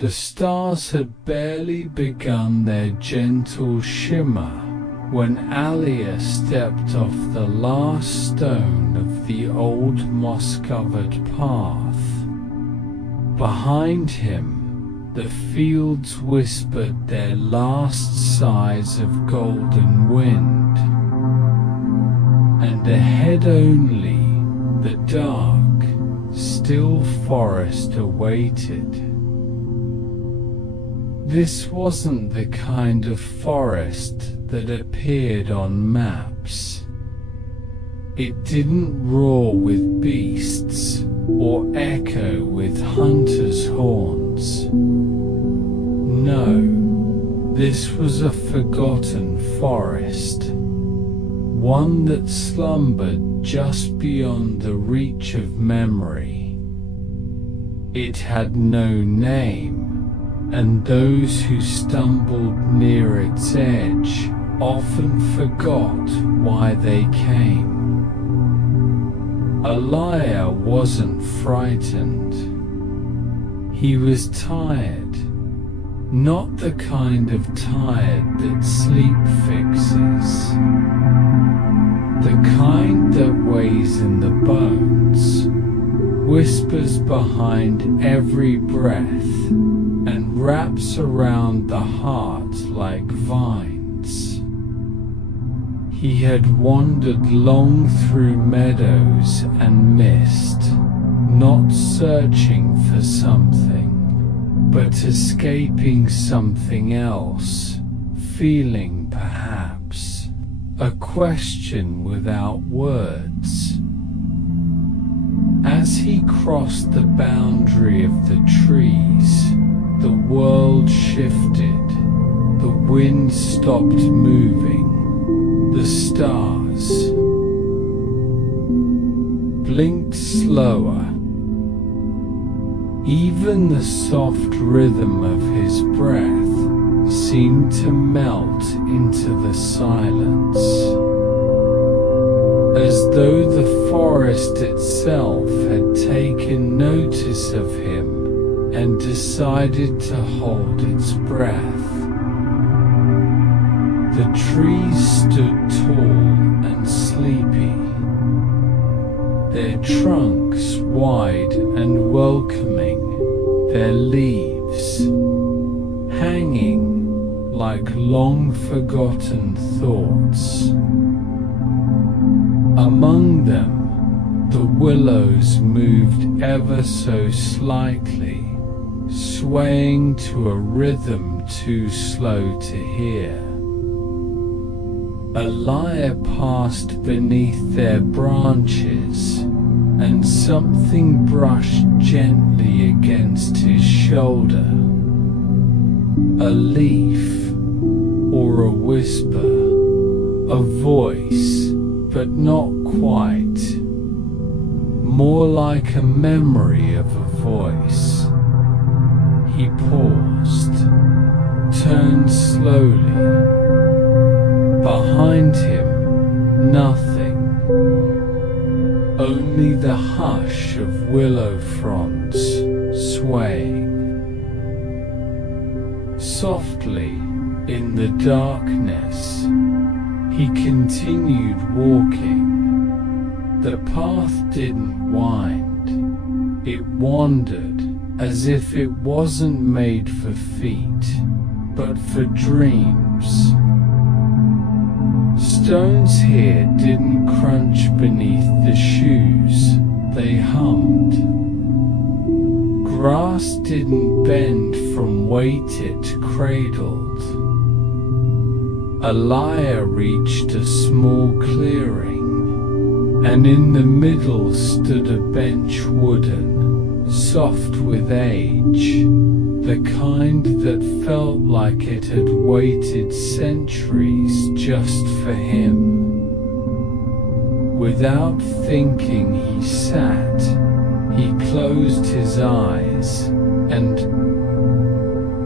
The stars had barely begun their gentle shimmer when Alia stepped off the last stone of the old moss-covered path. Behind him, the fields whispered their last sighs of golden wind, and ahead only the dark, still forest awaited. This wasn't the kind of forest that appeared on maps. It didn't roar with beasts or echo with hunters' horns. No, this was a forgotten forest, one that slumbered just beyond the reach of memory. It had no name, and those who stumbled near its edge often forgot why they came. Alia wasn't frightened. He was tired, not the kind of tired that sleep fixes, the kind that weighs in the bones, whispers behind every breath, and wraps around the heart like vines. He had wandered long through meadows and mist, not searching for something, but escaping something else, feeling perhaps a question without words. As he crossed the boundary of the trees, the world shifted, the wind stopped moving, the stars blinked slower. Even the soft rhythm of his breath seemed to melt into the silence, as though the forest itself had taken notice of him and decided to hold its breath. The trees stood tall and sleepy, their trunks wide and welcoming, their leaves hanging like long-forgotten thoughts. Among them, the willows moved ever so slightly, swaying to a rhythm too slow to hear. Alia passed beneath their branches, and something brushed gently against his shoulder. A leaf, or a whisper, a voice, but not quite. More like a memory of a voice. He paused, turned slowly. Behind him, nothing. Only the hush of willow fronds swaying. Softly, in the darkness, he continued walking. The path didn't wind. It wandered, as if it wasn't made for feet, but for dreams. Stones here didn't crunch beneath the shoes, they hummed. Grass didn't bend from weight it cradled. Alia reached a small clearing, and in the middle stood a bench wooden, soft with age, the kind that felt like it had waited centuries just for him. Without thinking he sat, he closed his eyes, and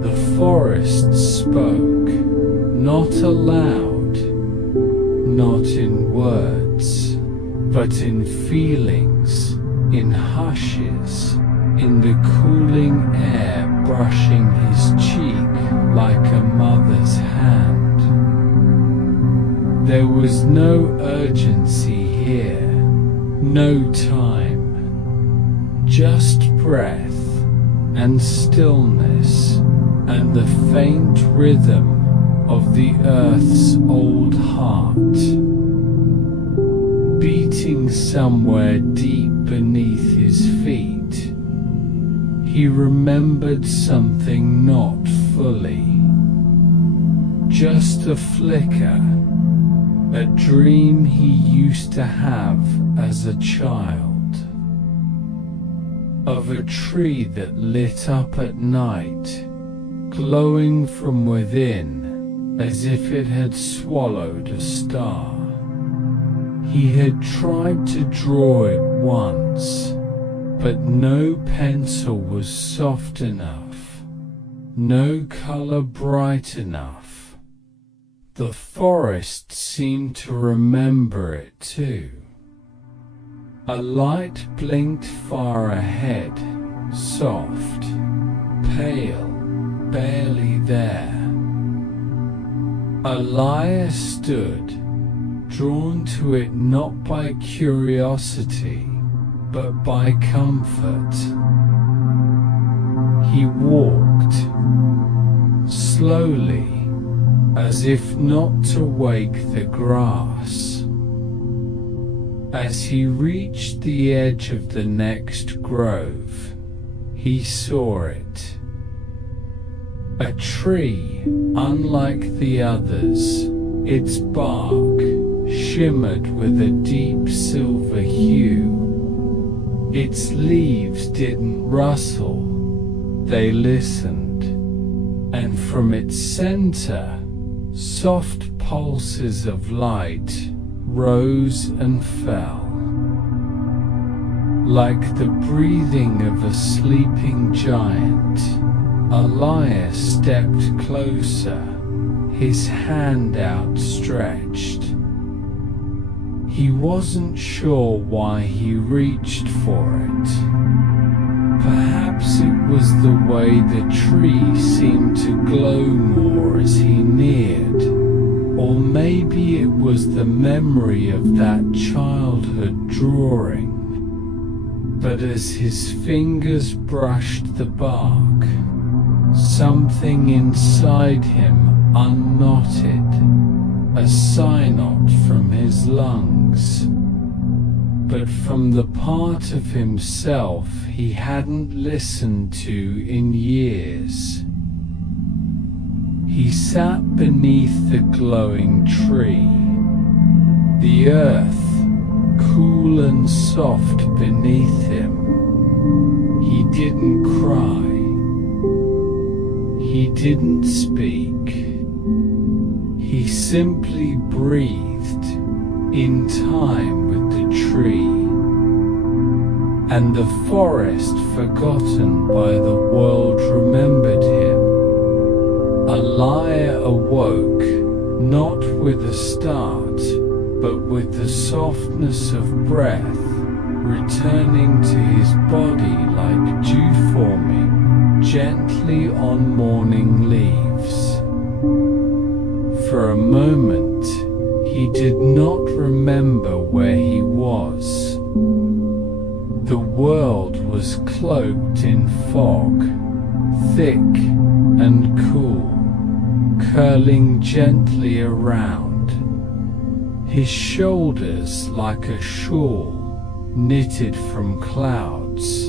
the forest spoke, not aloud, not in words, but in feelings, in hushes, in the cooling air brushing There was no urgency here, no time, just breath and stillness and the faint rhythm of the earth's old heart, beating somewhere deep beneath his feet. He remembered something not fully, just a flicker, a dream he used to have as a child, of a tree that lit up at night, glowing from within as if it had swallowed a star. He had tried to draw it once, but no pencil was soft enough, no color bright enough. The forest seemed to remember it too. A light blinked far ahead, soft, pale, barely there. Elia stood, drawn to it not by curiosity, but by comfort. He walked, slowly, as if not to wake the grass. As he reached the edge of the next grove, he saw it. A tree, unlike the others, its bark shimmered with a deep silver hue. Its leaves didn't rustle, they listened, and from its center, soft pulses of light rose and fell. Like the breathing of a sleeping giant, Elia stepped closer, his hand outstretched. He wasn't sure why he reached for it. Perhaps it was the way the tree seemed to glow more as he neared, or maybe it was the memory of that childhood drawing. But as his fingers brushed the bark, something inside him unknotted, a synod from his lungs, but from the part of himself he hadn't listened to in years. He sat beneath the glowing tree, the earth cool and soft beneath him. He didn't cry. He didn't speak. He simply breathed in time with the tree, and the forest, forgotten by the world, remembered him. Elia awoke, not with a start, but with the softness of breath returning to his body like dew forming gently on morning leaves. For a moment, he did not remember where he was. The world was cloaked in fog, thick and cool, curling gently around. His shoulders like a shawl knitted from clouds.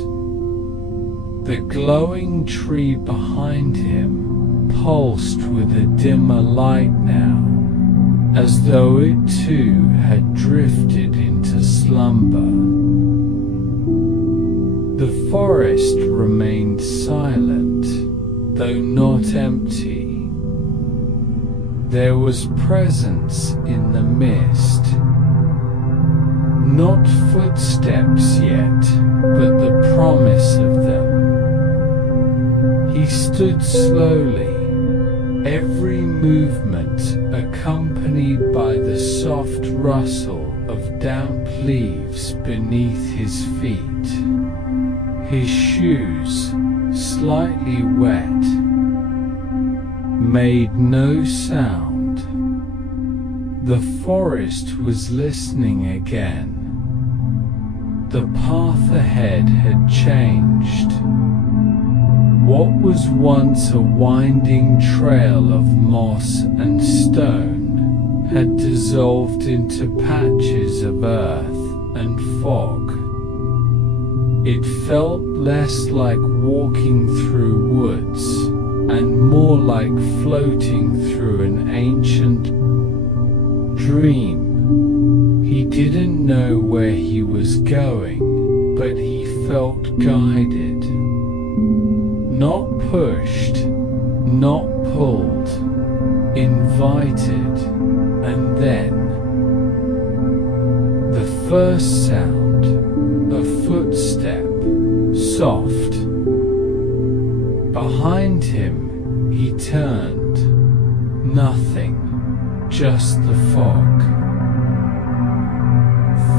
The glowing tree behind him pulsed with a dimmer light now, as though it too had drifted into slumber. The forest remained silent, though not empty. There was presence in the mist. Not footsteps yet, but the promise of them. He stood slowly, every movement accompanied by the soft rustle of damp leaves beneath his feet. His shoes, slightly wet, made no sound. The forest was listening again. The path ahead had changed. What was once a winding trail of moss and stone had dissolved into patches of earth and fog. It felt less like walking through woods and more like floating through an ancient dream. He didn't know where he was going, but he felt guided. Not pushed, not pulled, invited, and then the first sound, a footstep, soft. Behind him, he turned. Nothing, just the fog.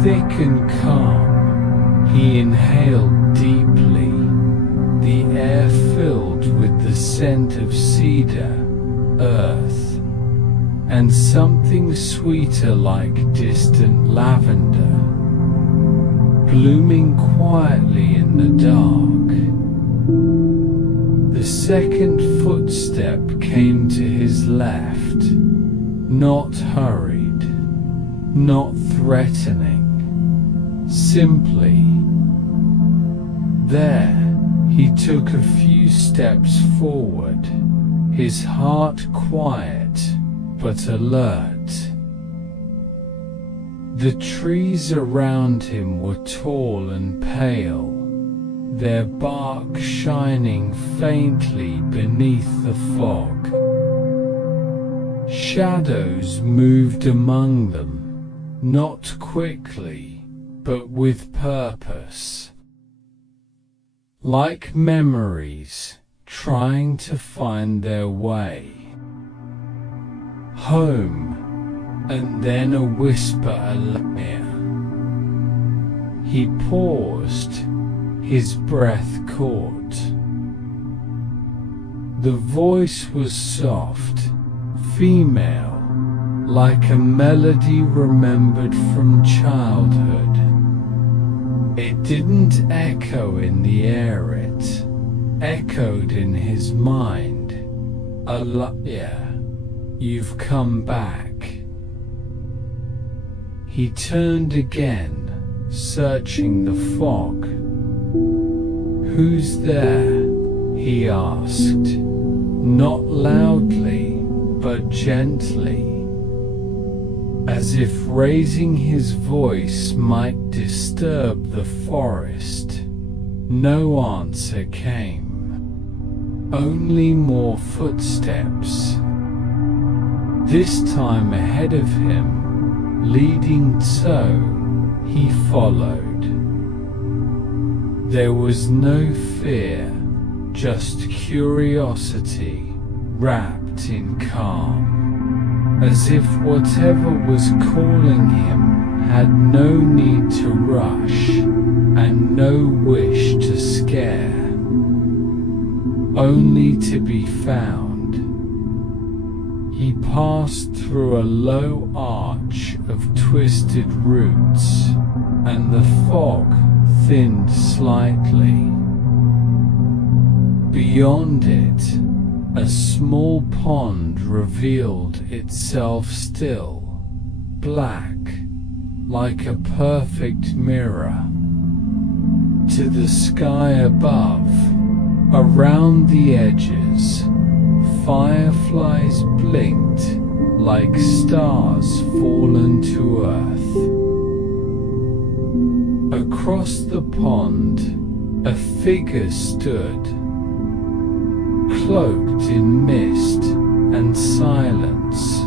Thick and calm, he inhaled deeply, the air filled with the scent of cedar, earth, and something sweeter like distant lavender, blooming quietly in the dark. The second footstep came to his left, not hurried, not threatening, simply there. He took a few steps forward, his heart quiet but alert. The trees around him were tall and pale, their bark shining faintly beneath the fog. Shadows moved among them, not quickly, but with purpose. Like memories trying to find their way. Home, and then a whisper near. He paused, his breath caught. The voice was soft, female, like a melody remembered from childhood. It didn't echo in the air, it echoed in his mind. Yeah, you've come back. He turned again, searching the fog. Who's there? He asked, not loudly, but gently, as if raising his voice might disturb the forest. No answer came, only more footsteps. This time ahead of him, leading so, he followed. There was no fear, just curiosity, wrapped in calm, as if whatever was calling him had no need to rush, and no wish to scare, only to be found. He passed through a low arch of twisted roots, and the fog thinned slightly. Beyond it, a small pond revealed itself still, black, like a perfect mirror. To the sky above, around the edges, fireflies blinked like stars fallen to earth. Across the pond, a figure stood, cloaked in mist and silence,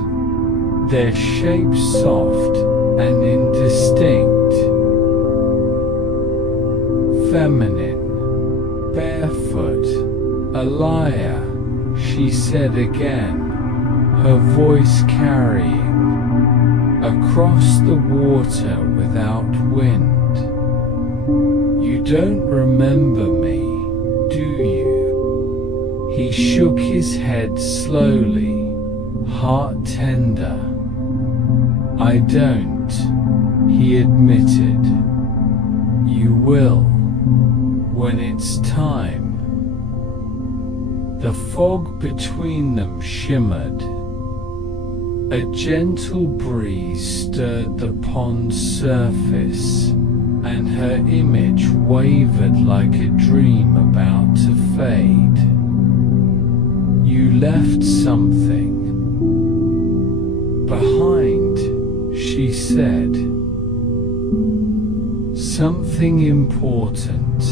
their shape soft and indistinct. Feminine, barefoot, a liar, she said again, her voice carrying, across the water without wind. You don't remember me, do you? He shook his head slowly, heart tender. I don't, he admitted. You will, when it's time. The fog between them shimmered. A gentle breeze stirred the pond's surface, and her image wavered like a dream about to fade. You left something behind, she said. Something important,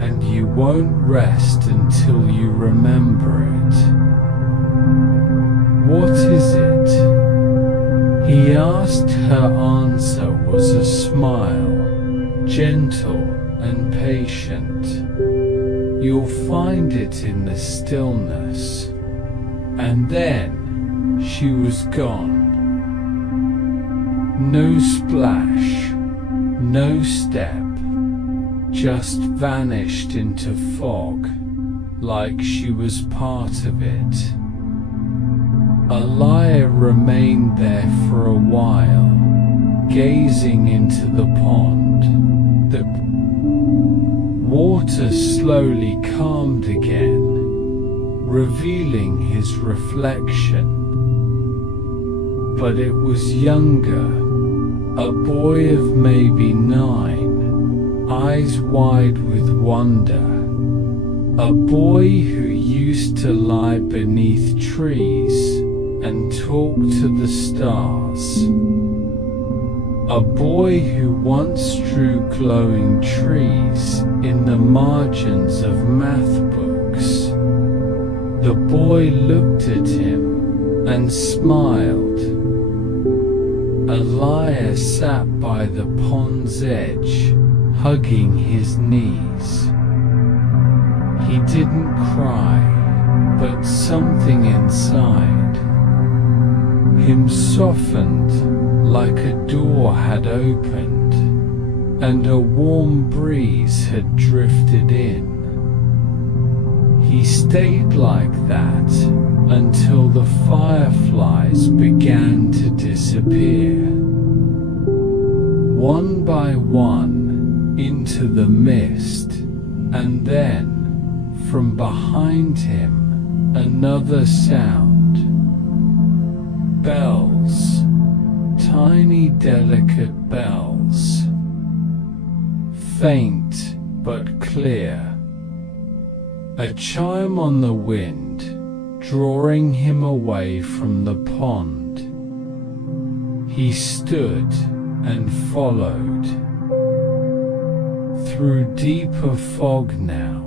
and you won't rest until you remember it. What is it? He asked. Her answer was a smile, gentle and patient. You'll find it in the stillness. And then she was gone. No splash, no step, just vanished into fog, like she was part of it. Alaya remained there for a while, gazing into the pond. The water slowly calmed again, revealing his reflection. But it was younger, a boy of maybe 9, eyes wide with wonder. A boy who used to lie beneath trees and talk to the stars. A boy who once drew glowing trees in the margins of math books. The boy looked at him and smiled. Alaya sat by the pond's edge, hugging his knees. He didn't cry, but something inside him softened, like a door had opened, and a warm breeze had drifted in. He stayed like that until the fireflies began to disappear. One by one, into the mist, and then, from behind him, another sound. Bells. Tiny delicate bells. Faint but clear. A chime on the wind, drawing him away from the pond. He stood and followed. Through deeper fog now,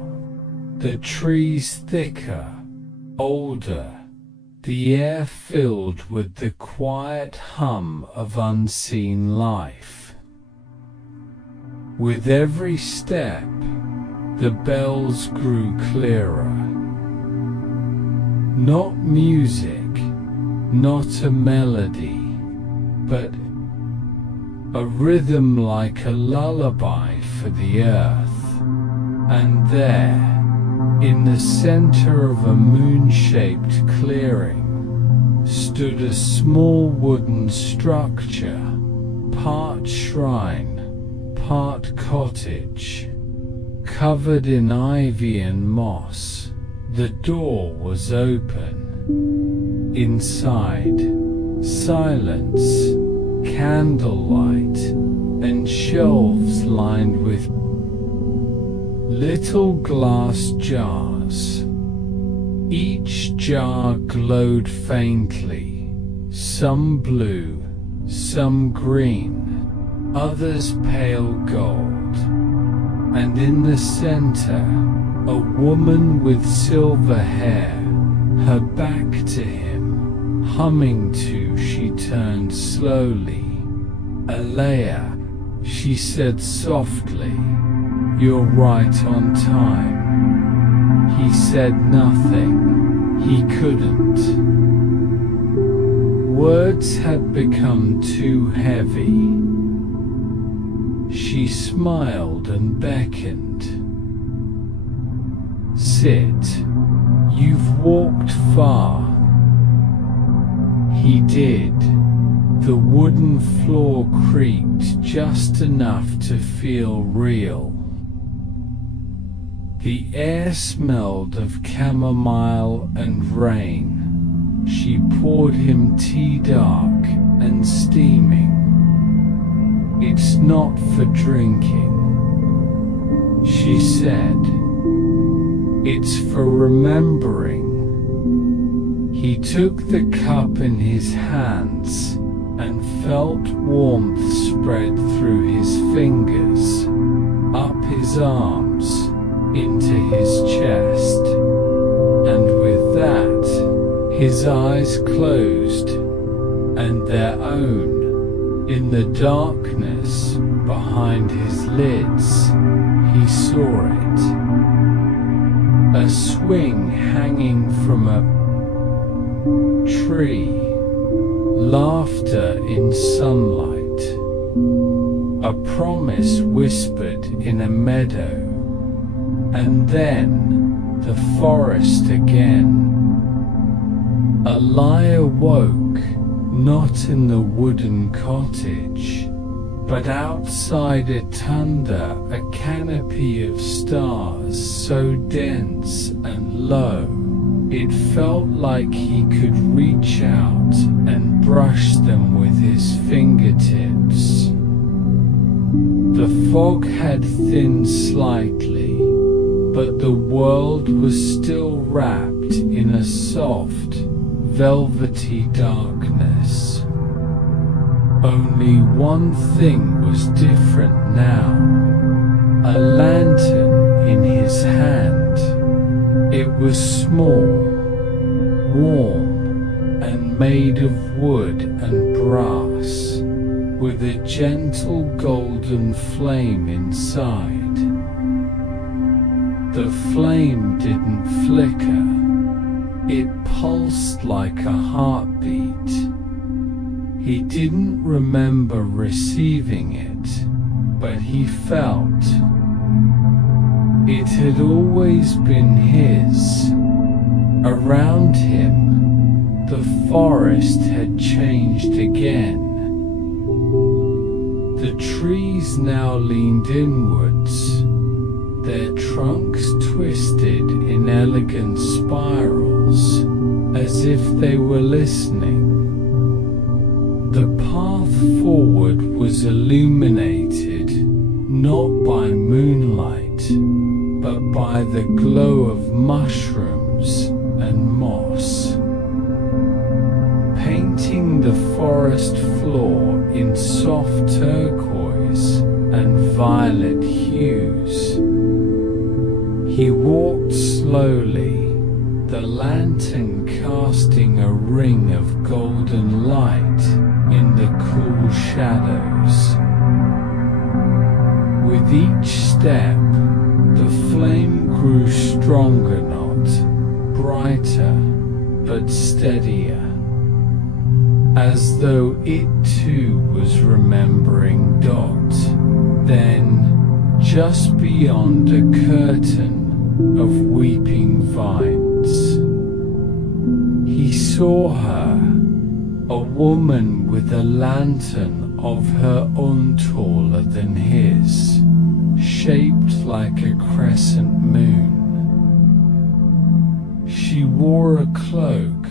the trees thicker, older, the air filled with the quiet hum of unseen life. With every step, the bells grew clearer. Not music, not a melody, but a rhythm like a lullaby for the earth. And there, in the center of a moon-shaped clearing, stood a small wooden structure, part shrine, part cottage, covered in ivy and moss. The door was open. Inside, silence, candlelight, and shelves lined with little glass jars. Each jar glowed faintly, some blue, some green, others pale gold. And in the center, a woman with silver hair, her back to him, humming to. She turned slowly. "Alaya," she said softly, "you're right on time." He said nothing. He couldn't. Words had become too heavy. She smiled and beckoned. "Sit. You've walked far." He did. The wooden floor creaked just enough to feel real. The air smelled of chamomile and rain. She poured him tea, dark and steaming. "It's not for drinking," she said. "It's for remembering." He took the cup in his hands and felt warmth spread through his fingers, up his arms, into his chest. And with that, his eyes closed, and their own, in the darkness behind his lids, he saw it. A swing hanging from a tree, laughter in sunlight, a promise whispered in a meadow, and then the forest again. A lie awoke, not in the wooden cottage, but outside it under a canopy of stars so dense and low, it felt like he could reach out and brush them with his fingertips. The fog had thinned slightly, but the world was still wrapped in a soft, velvety darkness. Only one thing was different now: a lantern in his hand. It was small, warm, and made of wood and brass, with a gentle golden flame inside. The flame didn't flicker. It pulsed like a heartbeat. He didn't remember receiving it, but he felt it had always been his. Around him, the forest had changed again. The trees now leaned inwards, their trunks twisted in elegant spirals, as if they were listening. The path forward was illuminated, not by moonlight, but by the glow of mushrooms and moss, painting the forest floor in soft turquoise and violet hues. He walked slowly, the lantern casting a ring of golden light in the cool shadows. With each step, the flame grew stronger, not brighter, but steadier, as though it too was remembering. Then, just beyond a curtain of weeping vines, he saw her, a woman with a lantern of her own taller than his, shaped like a crescent moon. She wore a cloak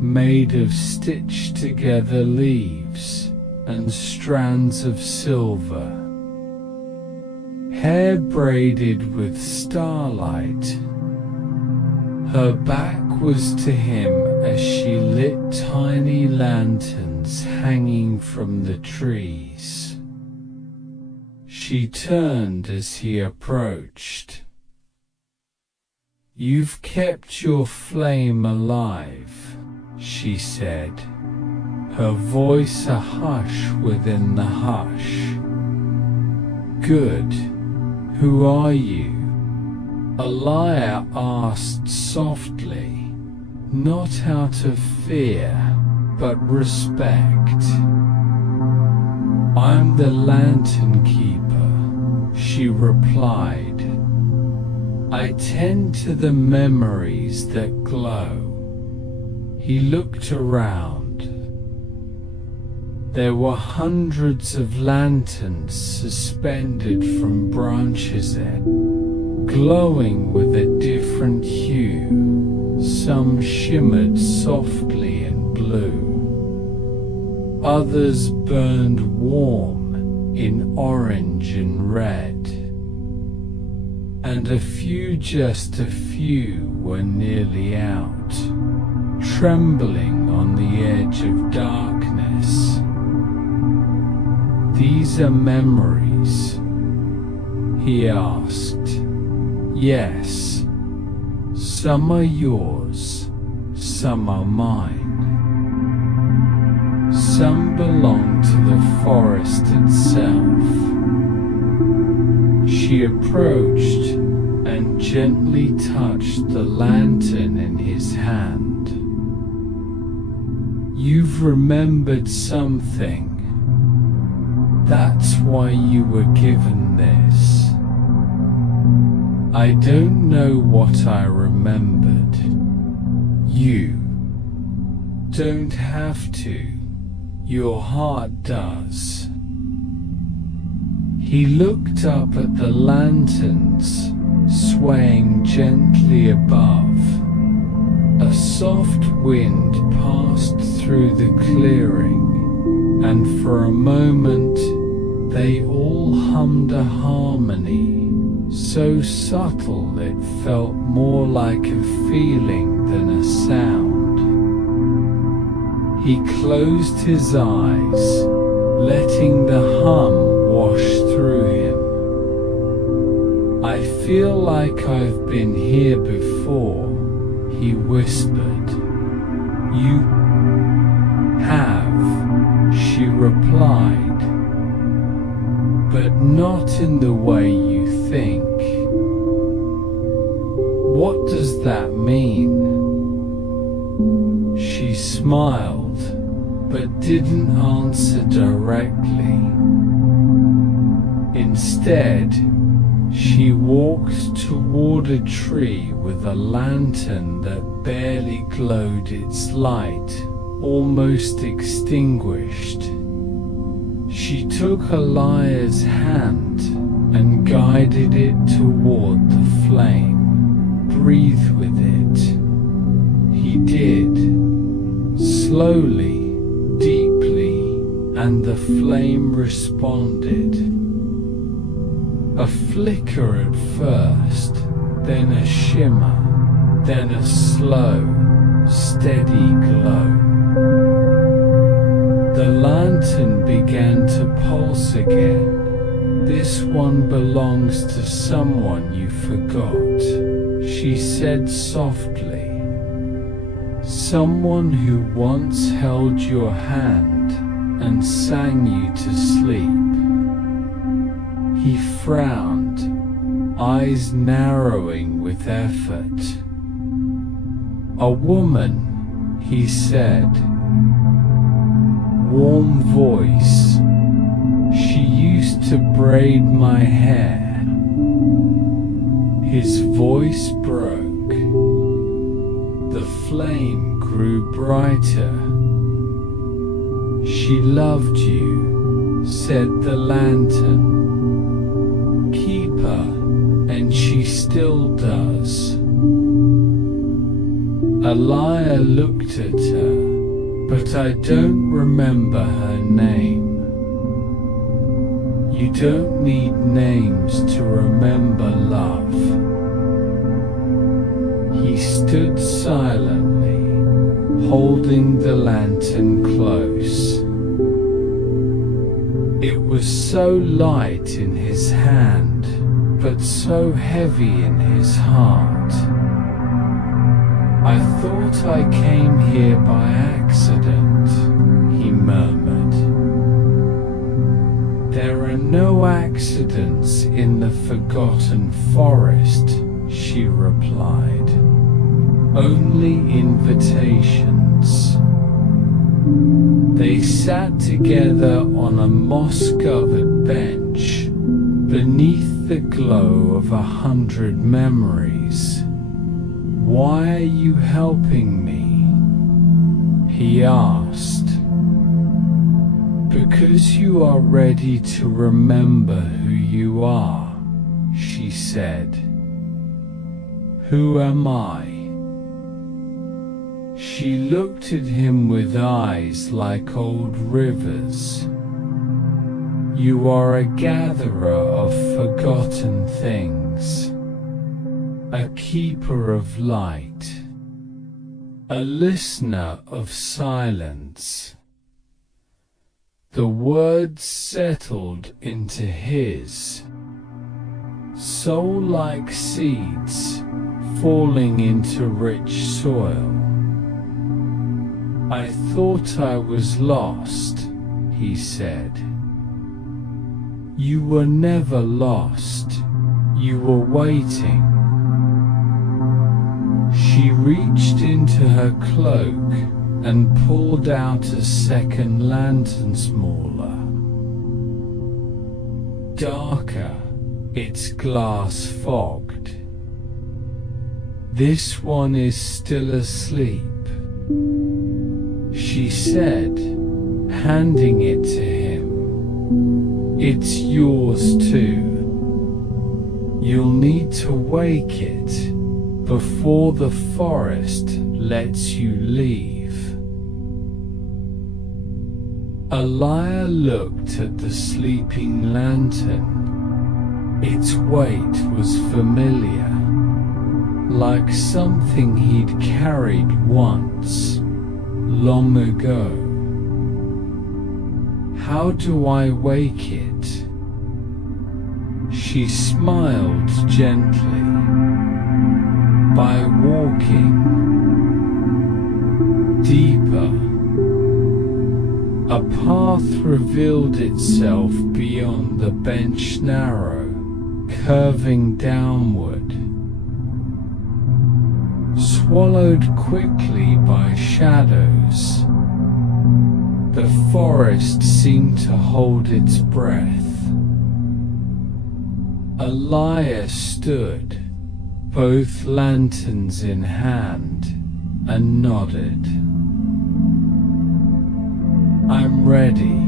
made of stitched together leaves and strands of silver, hair braided with starlight. Her back was to him as she lit tiny lanterns hanging from the trees. She turned as he approached. "You've kept your flame alive," she said, her voice a hush within the hush. "Good. Who are you?" Elia asked softly, not out of fear, but respect. "I'm the lantern keeper," she replied. "I tend to the memories that glow." He looked around. There were hundreds of lanterns suspended from branches, glowing with a different hue. Some shimmered softly in blue. Others burned warm in orange and red. And just a few were nearly out, trembling on the edge of darkness. "These are memories?" he asked. "Yes. Some are yours, some are mine. Some belong to the forest itself." She approached and gently touched the lantern in his hand. "You've remembered something. That's why you were given this." "I don't know what I remembered." "You don't have to. Your heart does." He looked up at the lanterns, swaying gently above. A soft wind passed through the clearing, and for a moment they all hummed a harmony, so subtle it felt more like a feeling than a sound. He closed his eyes, letting the hum wash through him. "I feel like I've been here before," he whispered. "You have," she replied, "but not in the way you think." "What does that mean?" She smiled, but didn't answer directly. Instead, she walked toward a tree with a lantern that barely glowed, its light almost extinguished. She took Elia's hand and guided it toward the flame. "Breathe with it." He did, slowly, deeply, and the flame responded. A flicker at first, then a shimmer, then a slow, steady glow. The lantern began to pulse again. "This one belongs to someone you forgot," she said softly. "Someone who once held your hand and sang you to sleep." He frowned, eyes narrowing with effort. "A woman," he said. Warm voice. "She used to braid my hair." His voice broke. The flame grew brighter. "She loved you," said the lantern. "Keep her, and she still does." Elia looked at her. "But I don't remember her name." "You don't need names to remember love." He stood silently, holding the lantern close. It was so light in his hand, but so heavy in his heart. "I thought I came here by accident," he murmured. "There are no accidents in the forgotten forest," she replied. "Only invitations." They sat together on a moss-covered bench, beneath the glow of 100 memories. "Why are you helping me?" he asked. Because you are ready to remember who you are, she said. Who am I? She looked at him with eyes like old rivers. You are a gatherer of forgotten things, a keeper of light, a listener of silence. The words settled into his, soul like seeds falling into rich soil. I thought I was lost, he said. You were never lost, you were waiting. She reached into her cloak and pulled out a second lantern, smaller, darker, its glass fogged. This one is still asleep, she said, handing it to him. It's yours too. You'll need to wake it before the forest lets you leave. Elia looked at the sleeping lantern. Its weight was familiar, like something he'd carried once, long ago. How do I wake it? She smiled gently. By walking deeper. A path revealed itself beyond the bench, narrow, curving downward. Swallowed quickly by shadows, the forest seemed to hold its breath. Elia stood, both lanterns in hand, and nodded. I'm ready.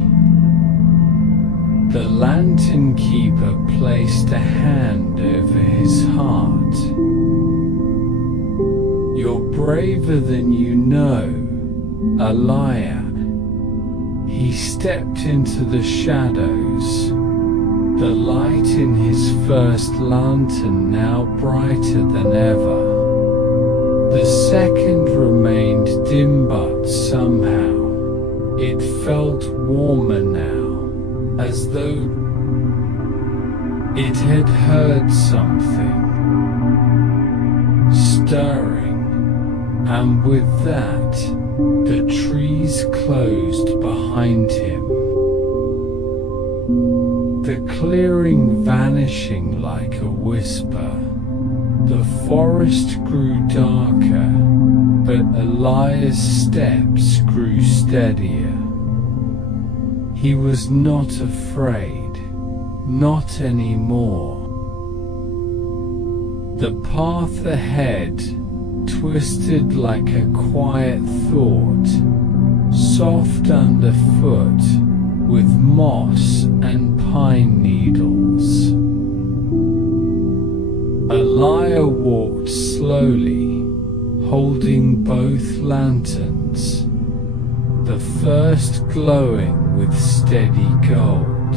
The lantern keeper placed a hand over his heart. You're braver than you know, Elia. He stepped into the shadows, the light in his first lantern now brighter than ever. The second remained dim, but somehow it felt warmer now, as though it had heard something stirring, and with that, the trees closed behind him. The clearing vanishing like a whisper. The forest grew darker, but Elia's steps grew steadier. He was not afraid, not anymore. The path ahead twisted like a quiet thought, soft underfoot, with moss and pine needles. Elia walked slowly, holding both lanterns, the first glowing with steady gold,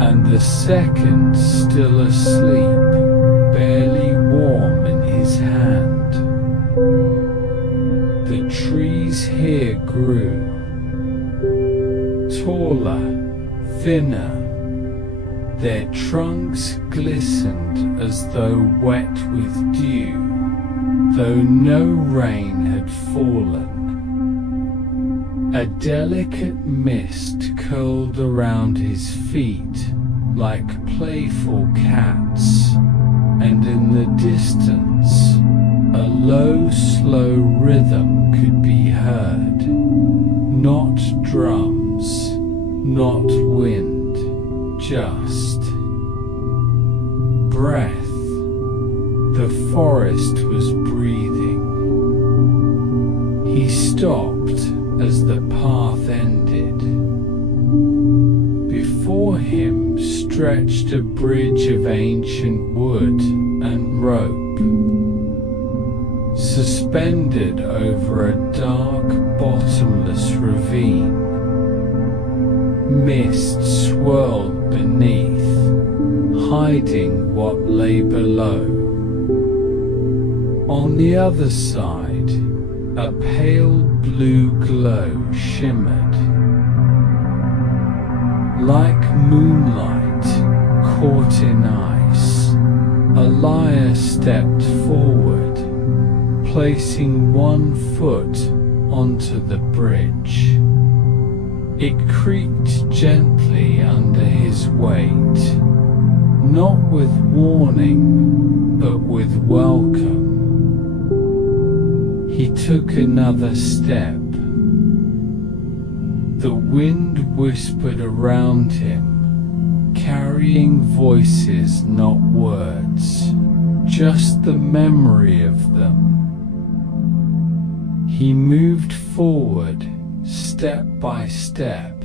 and the second still asleep, barely warm in his hand. The trees here grew taller, thinner. Their trunks glistened as though wet with dew, though no rain had fallen. A delicate mist curled around his feet like playful cats, and in the distance a low, slow rhythm could be heard. Not drums, not wind, just breath. The forest was breathing. He stopped as the path ended. stretched a bridge of ancient wood and rope, suspended over a dark, bottomless ravine. Mist swirled beneath, hiding what lay below. On the other side, a pale blue glow shimmered, like moonlight caught in ice. Elia stepped forward, placing one foot onto the bridge. It creaked gently under his weight, not with warning, but with welcome. He took another step. The wind whispered around him, carrying voices, not words, just the memory of them. He moved forward, step by step.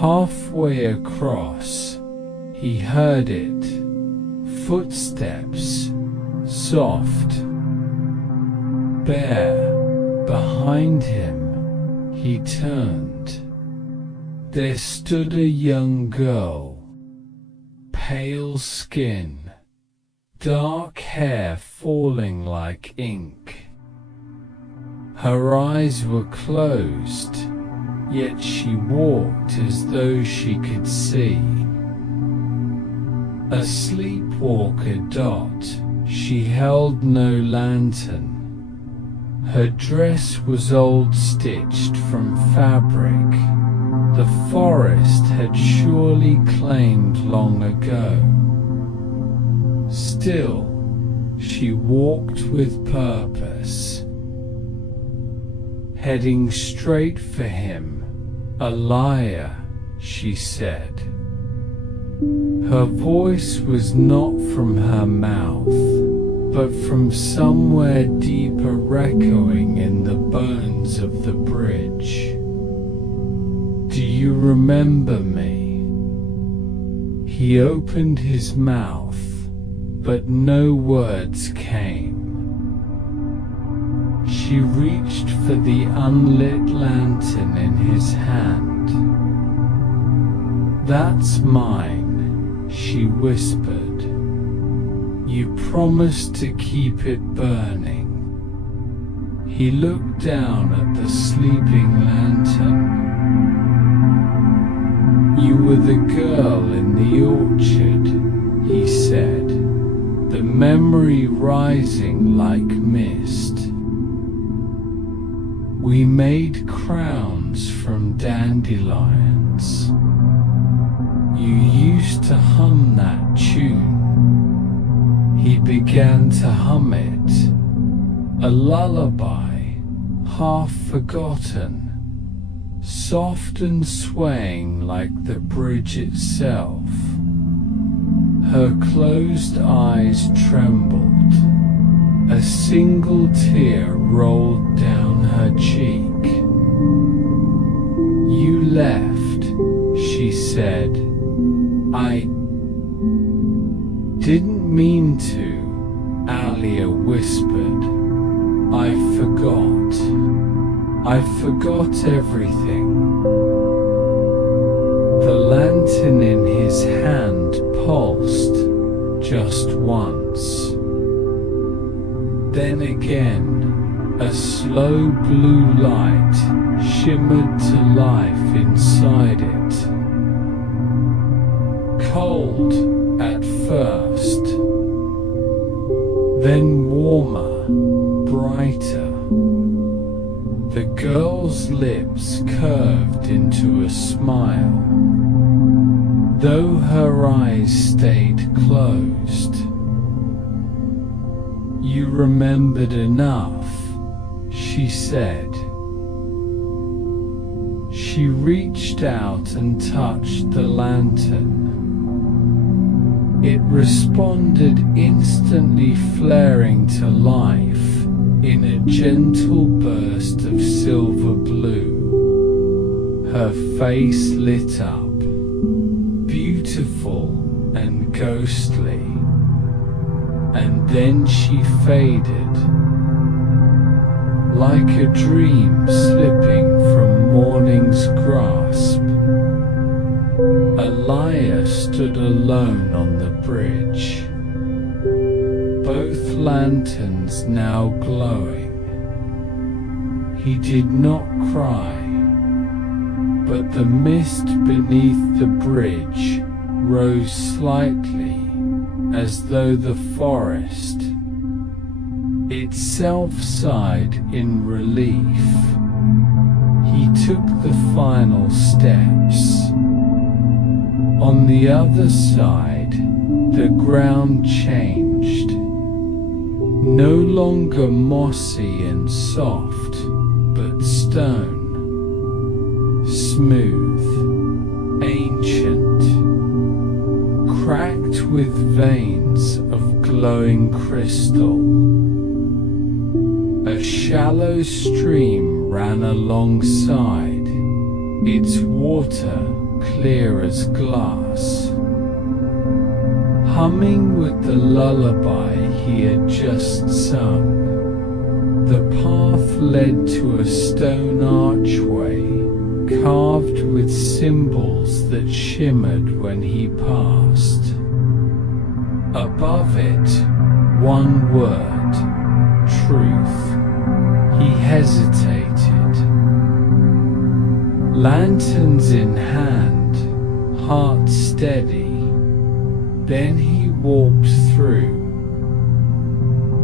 Halfway across, he heard it. Footsteps, soft, bare. Behind him, he turned. There stood a young girl, pale skin, dark hair falling like ink. Her eyes were closed, yet she walked as though she could see. A sleepwalker dot, she held no lantern. Her dress was old, stitched from fabric the forest had surely claimed long ago. Still, she walked with purpose, heading straight for him. "Elia," she said. Her voice was not from her mouth, but from somewhere deeper, echoing in the bones of the bridge. "Do you remember me?" He opened his mouth, but no words came. She reached for the unlit lantern in his hand. "That's mine," she whispered. "You promised to keep it burning." He looked down at the sleeping lantern. "You were the girl in the orchard," he said, the memory rising like mist. "We made crowns from dandelions. You used to hum that tune." He began to hum it, a lullaby, half forgotten, soft and swaying like the bridge itself. Her closed eyes trembled. A single tear rolled down her cheek. "You left," she said. "I didn't mean to," Elia whispered. "I forgot. I forgot everything." The lantern in his hand pulsed just once. Then again, a slow blue light shimmered to life inside it. Cold at first, then warmer, brighter. The girl's lips curved into a smile, though her eyes stayed closed. "You remembered enough," she said. She reached out and touched the lantern. It responded instantly, flaring to life in a gentle burst of silver blue. Her face lit up, beautiful beautiful and ghostly, and then she faded, like a dream slipping from morning's grasp. Elia stood alone on the bridge, both lanterns now glowing. He did not cry, but the mist beneath the bridge rose slightly, as though the forest itself sighed in relief. He took the final steps. On the other side, the ground changed. No longer mossy and soft, but stone, smooth, ancient, cracked with veins of glowing crystal. A shallow stream ran alongside, its water clear as glass, humming with the lullaby he had just sung. The path led to a stone archway, carved with symbols that shimmered when he passed. Above it, one word, truth. He hesitated. Lanterns in hand, heart steady. Then he walked through.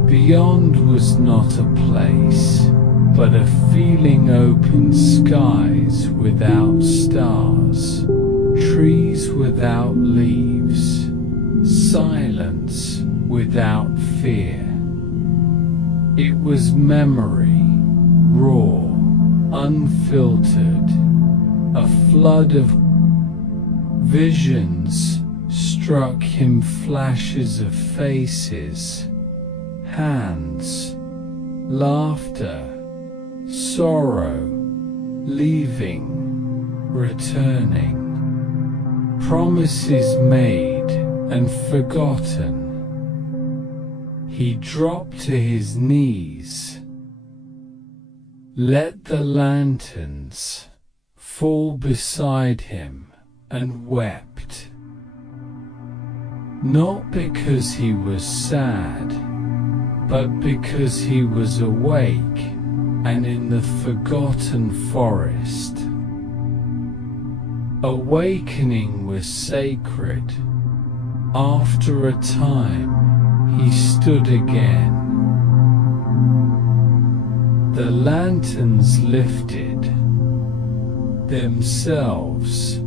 Beyond was not a place, but a feeling open skies without stars, trees without leaves, silence without fear. It was memory, raw, unfiltered, a flood of visions struck him, flashes of faces, hands, laughter, sorrow, leaving, returning, promises made and forgotten. He dropped to his knees, let the lanterns fall beside him, and wept. Not because he was sad, but because he was awake and in the forgotten forest. Awakening was sacred. After a time, he stood again. The lanterns lifted themselves,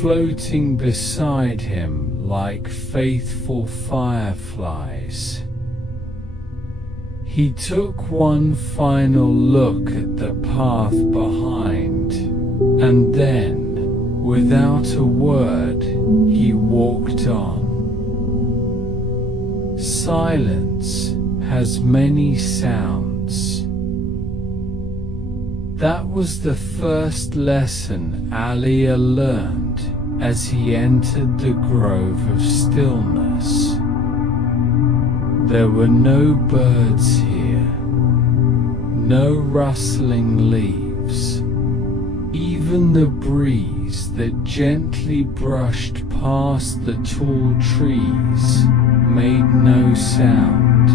floating beside him like faithful fireflies. He took one final look at the path behind, and then, without a word, he walked on. Silence has many sounds. That was the first lesson Alia learned as he entered the grove of stillness. There were no birds here, no rustling leaves. Even the breeze that gently brushed past the tall trees made no sound.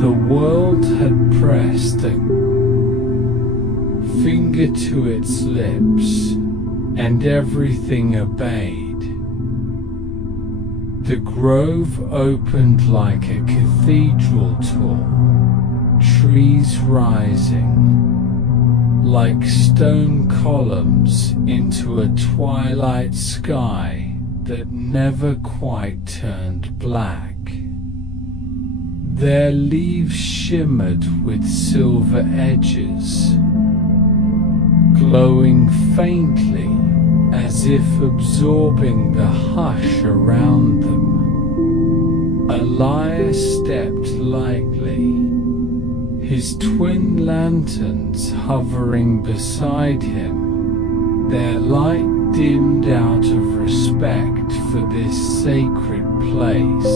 The world had pressed a finger to its lips, and everything obeyed. The grove opened like a cathedral tall, trees rising, like stone columns into a twilight sky that never quite turned black. Their leaves shimmered with silver edges, glowing faintly as if absorbing the hush around them. Elias stepped lightly, his twin lanterns hovering beside him, their light dimmed out of respect for this sacred place.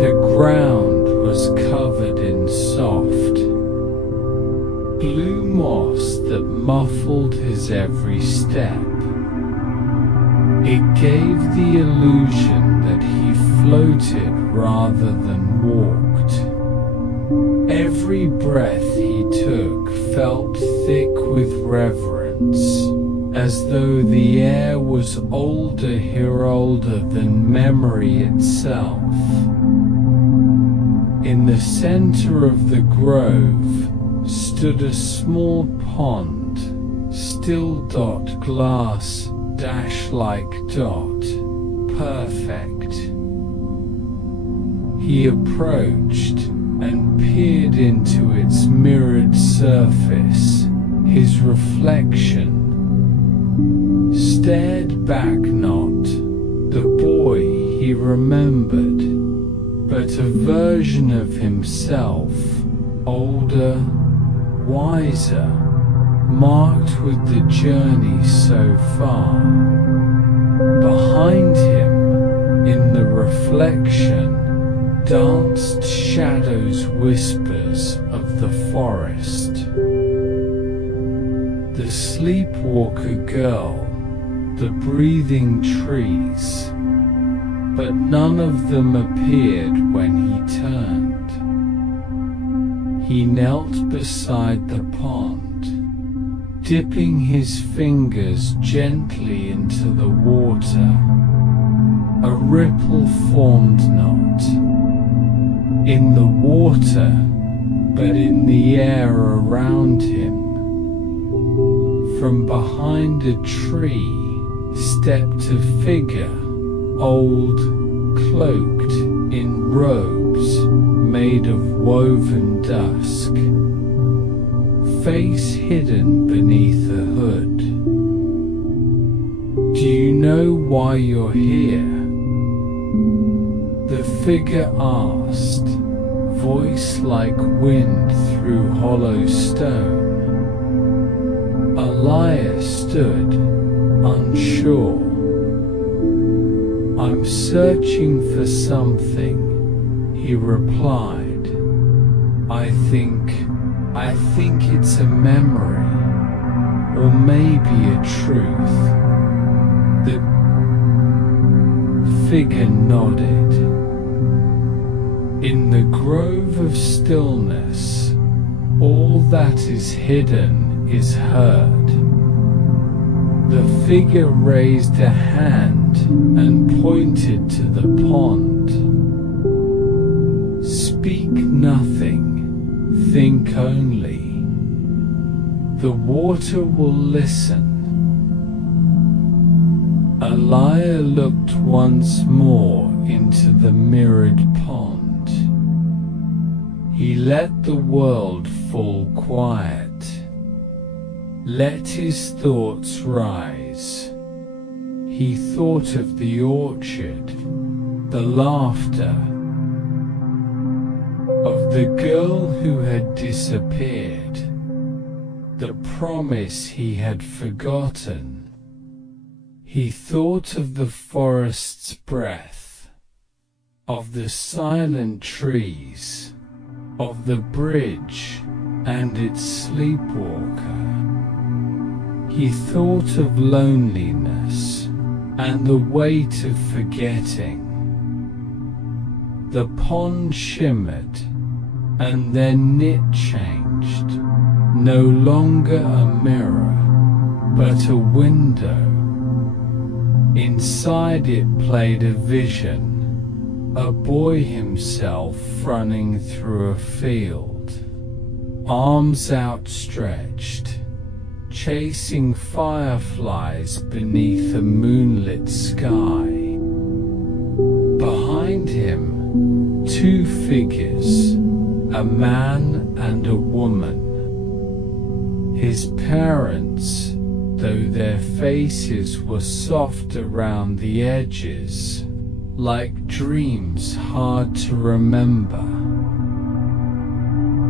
The ground was covered in soft, blue moss that muffled his every step. It gave the illusion that he floated rather than walked. Every breath he took felt thick with reverence, as though the air was older than memory itself. In the center of the grove stood a small pond, still glass, dash-like dot, perfect. He approached and peered into its mirrored surface. His reflection stared back, not the boy he remembered, but a version of himself, older, wiser, marked with the journey so far. Behind him, in the reflection, danced shadows, whispers of the forest. The sleepwalker girl, the breathing trees, but none of them appeared when he turned. He knelt beside the pond, dipping his fingers gently into the water. A ripple formed not in the water, but in the air around him. From behind a tree stepped a figure, old, cloaked in robes made of woven dusk, face hidden beneath a hood. "Do you know why you're here?" the figure asked, voice like wind through hollow stone. Elias stood, unsure. "I'm searching for something," he replied. I think it's a memory, or maybe a truth." The figure nodded. In the grove of stillness, all that is hidden is heard. The figure raised a hand and pointed to the pond. "Speak nothing, think only. The water will listen." Elia looked once more into the mirrored pond. He let the world fall quiet, let his thoughts rise. He thought of the orchard, the laughter, of the girl who had disappeared, the promise he had forgotten. He thought of the forest's breath, of the silent trees, of the bridge and its sleepwalker. He thought of loneliness and the weight of forgetting. The pond shimmered, and then it changed, no longer a mirror, but a window. Inside it played a vision, a boy himself running through a field, arms outstretched, chasing fireflies beneath a moonlit sky. Behind him, two figures, a man and a woman. His parents, though their faces were soft around the edges, like dreams hard to remember.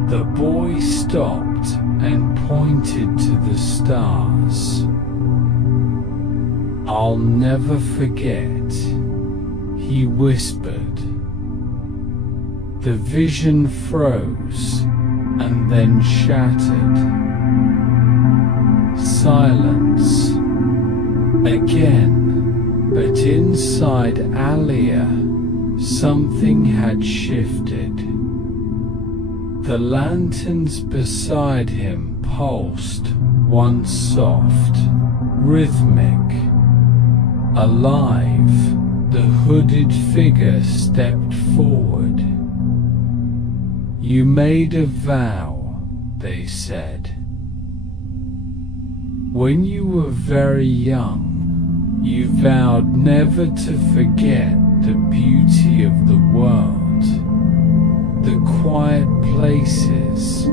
The boy stopped and pointed to the stars. "I'll never forget," he whispered. The vision froze and then shattered. Silence. Again, but inside Alia, something had shifted. The lanterns beside him pulsed, once soft, rhythmic, alive. The hooded figure stepped forward. "You made a vow," they said. "When you were very young, you vowed never to forget the beauty of the world, the quiet places,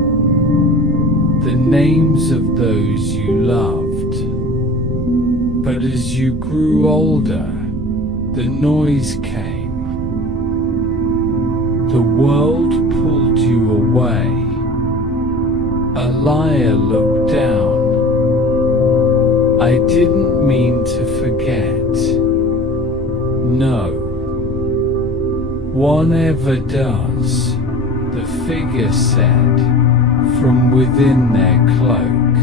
the names of those you loved. But as you grew older, the noise came. The world pulled you away." Alia looked down. "I didn't mean to forget. No. One ever does," the figure said, from within their cloak.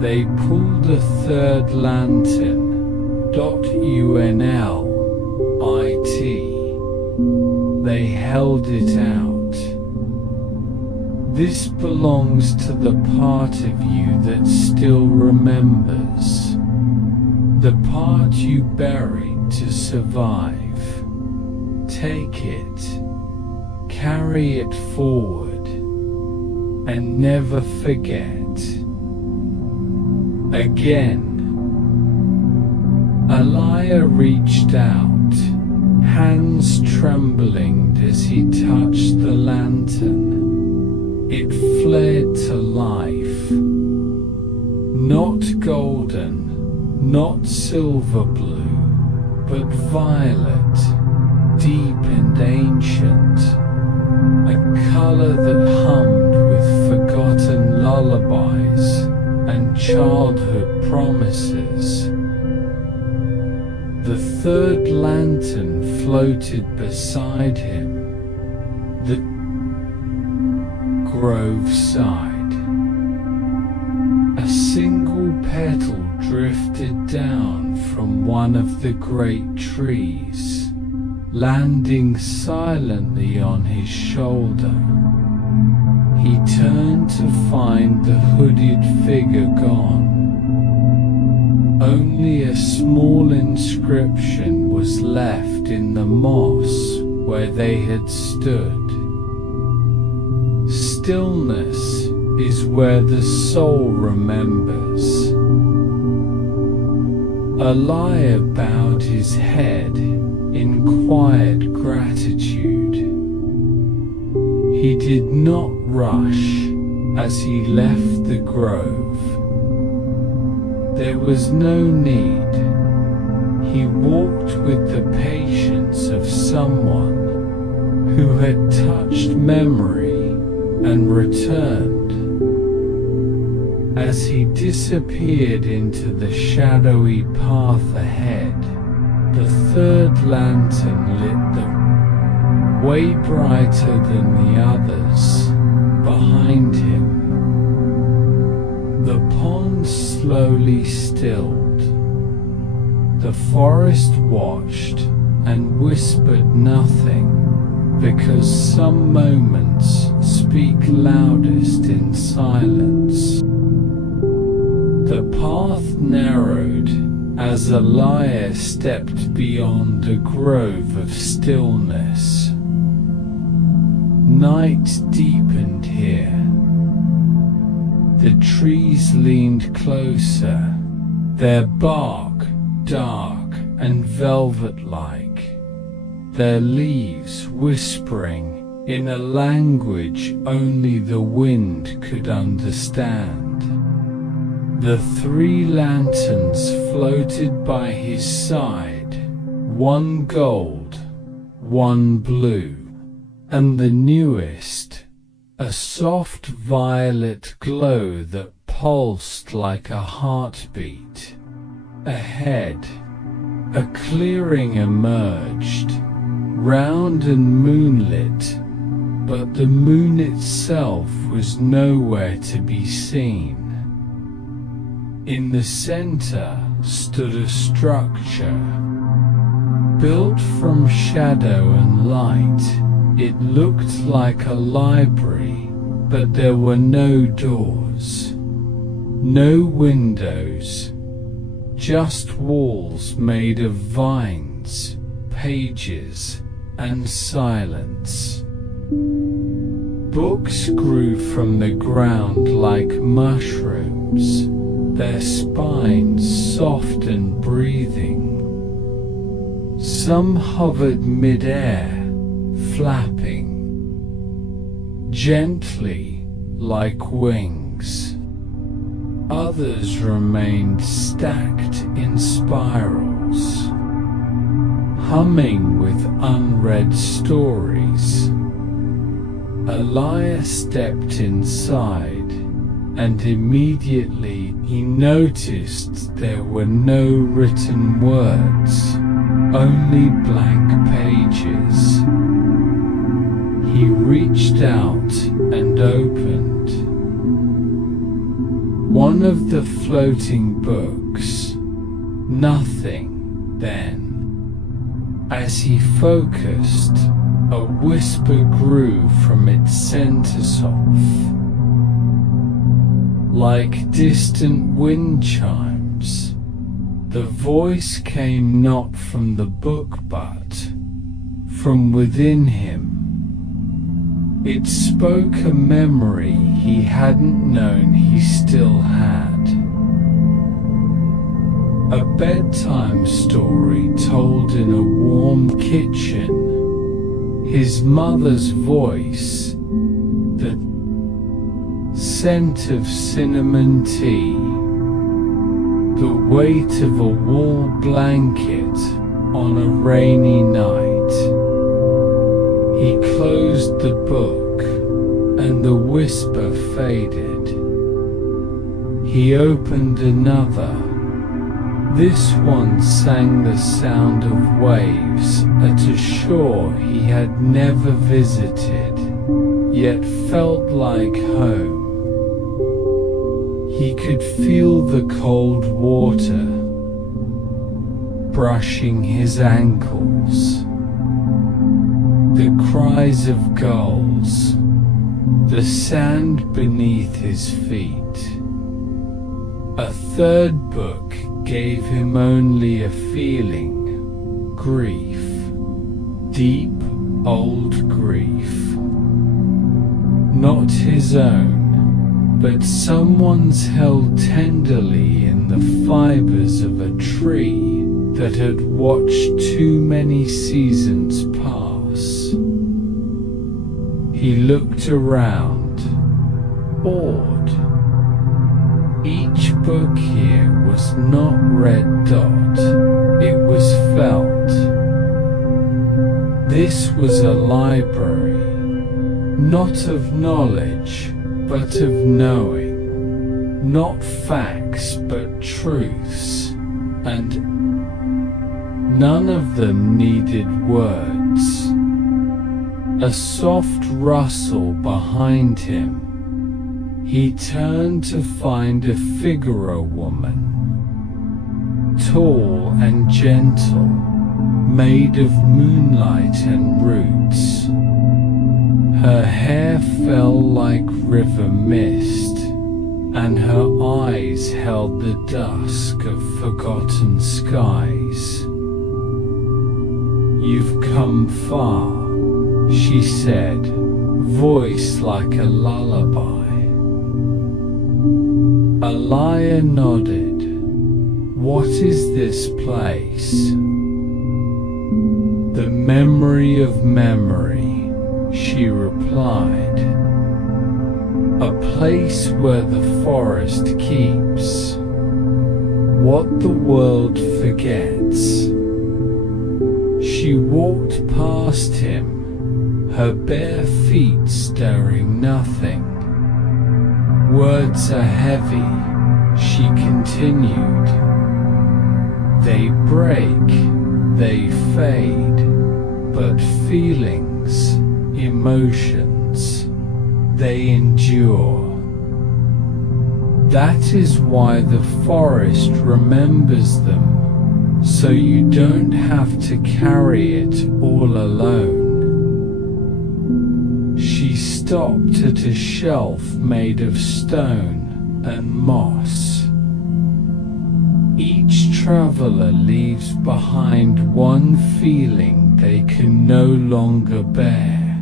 They pulled a third lantern, UNLIT. They held it out. "This belongs to the part of you that still remembers, the part you buried to survive. Take it, carry it forward, and never forget." Again, Alia reached out, hands trembling as he touched the lantern. It flared to life. Not golden, not silver blue, but violet, deep and ancient. A color that hummed with forgotten lullabies and childhood promises. The third lantern floated beside him. The grove sighed. A single petal drifted down from one of the great trees, landing silently on his shoulder. He turned to find the hooded figure gone. Only a small inscription was left in the moss where they had stood. "Stillness is where the soul remembers." Alia bowed his head in quiet gratitude. He did not rush as he left the grove. There was no need. He walked with the patience of someone who had touched memory and returned. As he disappeared into the shadowy path ahead, the third lantern lit the way brighter than the others behind him. The pond slowly stilled. The forest watched and whispered nothing, because some moments speak loudest in silence. The path narrowed as Alia stepped beyond a grove of stillness. Night deepened here. The trees leaned closer, their bark dark and velvet-like, their leaves whispering in a language only the wind could understand. The three lanterns floated by his side, one gold, one blue, and the newest, a soft violet glow that pulsed like a heartbeat. Ahead, a clearing emerged, round and moonlit, but the moon itself was nowhere to be seen. In the center stood a structure, built from shadow and light. It looked like a library, but there were no doors, no windows, just walls made of vines, pages, and silence. Books grew from the ground like mushrooms, their spines soft and breathing. Some hovered mid-air, flapping gently like wings. Others remained stacked in spirals, humming with unread stories. Elias stepped inside, and immediately he noticed there were no written words, only blank pages. He reached out and opened one of the floating books. Nothing then. As he focused, a whisper grew from its center soft, like distant wind chimes. The voice came not from the book but from within him. It spoke a memory he hadn't known he still had. A bedtime story told in a warm kitchen. His mother's voice, the scent of cinnamon tea, the weight of a wool blanket on a rainy night. He closed the book, and the whisper faded. He opened another. This one sang the sound of waves at a shore he had never visited, yet felt like home. He could feel the cold water brushing his ankles, the cries of gulls, the sand beneath his feet. A third book gave him only a feeling, grief, deep old grief. Not his own, but someone's held tenderly in the fibers of a tree that had watched too many seasons pass. He looked around, awed. Each book here was not red dot, it was felt. This was a library, not of knowledge, but of knowing, not facts but truths, and none of them needed words. A soft rustle behind him. He turned to find a figure woman, tall and gentle, made of moonlight and roots. Her hair fell like river mist, and her eyes held the dusk of forgotten skies. "You've come far," she said, voice like a lullaby. Elia nodded. "What is this place?" "The memory of memory," she replied. "A place where the forest keeps what the world forgets." She walked past him, her bare feet stirring nothing. "Words are heavy," she continued. They break, they fade, but feelings, emotions, they endure. That is why the forest remembers them, so you don't have to carry it all alone. She stopped at a shelf made of stone and moss. Each traveler leaves behind one feeling they can no longer bear,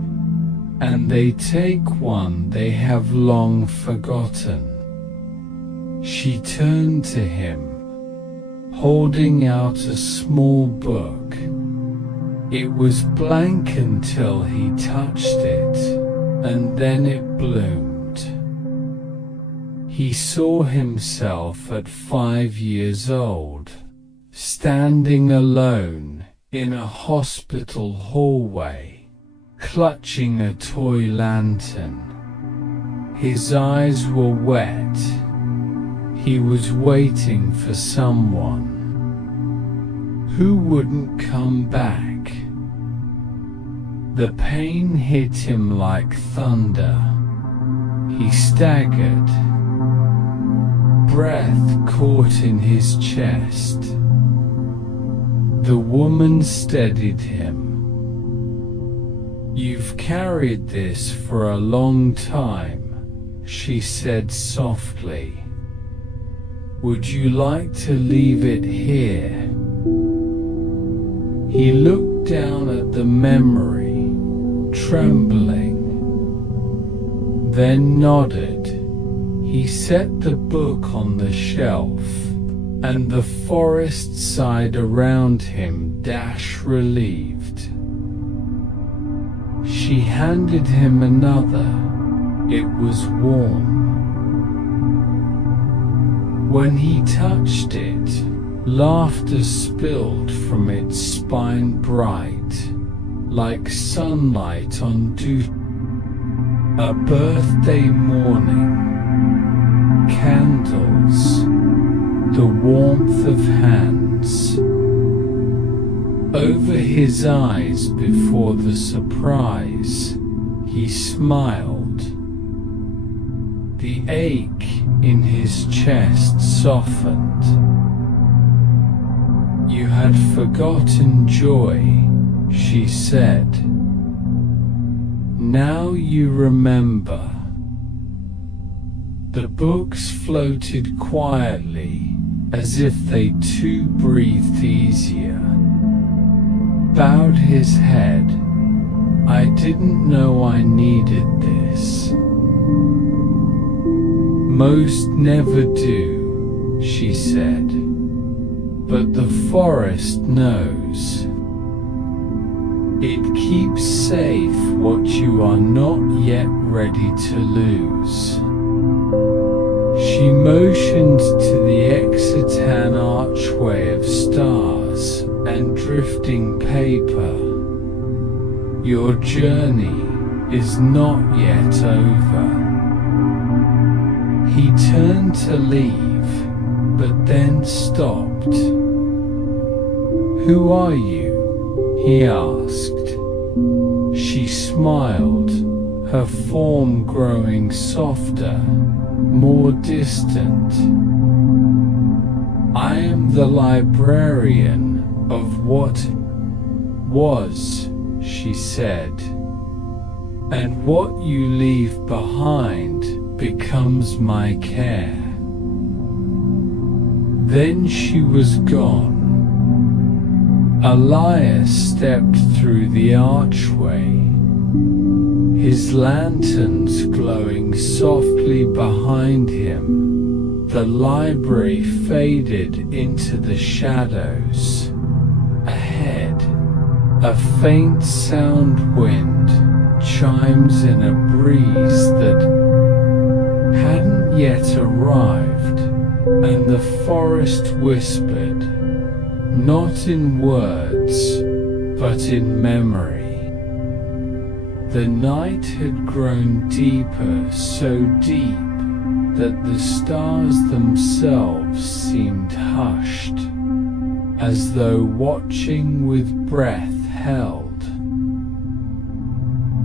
and they take one they have long forgotten. She turned to him, holding out a small book. It was blank until he touched it, and then it bloomed. He saw himself at 5 years old, standing alone in a hospital hallway, clutching a toy lantern. His eyes were wet. He was waiting for someone. Who wouldn't come back? The pain hit him like thunder. He staggered. Breath caught in his chest. The woman steadied him. "You've carried this for a long time," she said softly. "Would you like to leave it here?" He looked down at the memory, trembling, then nodded. He set the book on the shelf, and the forest sighed around him, relieved. She handed him another. It was warm. When he touched it, laughter spilled from its spine, bright, like sunlight on dew. A birthday morning, candles, the warmth of hands. Over his eyes before the surprise, he smiled. The ache in his chest softened. "You had forgotten joy," she said. "Now you remember." The books floated quietly, as if they too breathed easier. Bowed his head. "I didn't know I needed this." "Most never do," she said. "But the forest knows. It keeps safe what you are not yet ready to lose." She motioned to the excitan archway of stars and drifting paper. "Your journey is not yet over." He turned to leave, but then stopped. "Who are you?" he asked. She smiled, her form growing softer, more distant. "I am the librarian of what was," she said. "And what you leave behind becomes my care." Then she was gone. Elias stepped through the archway, his lanterns glowing softly behind him. The library faded into the shadows. Ahead, a faint sound wind chimes in a breeze that hadn't yet arrived, and the forest whispered, not in words, but in memory. The night had grown deeper, so deep that the stars themselves seemed hushed, as though watching with breath held.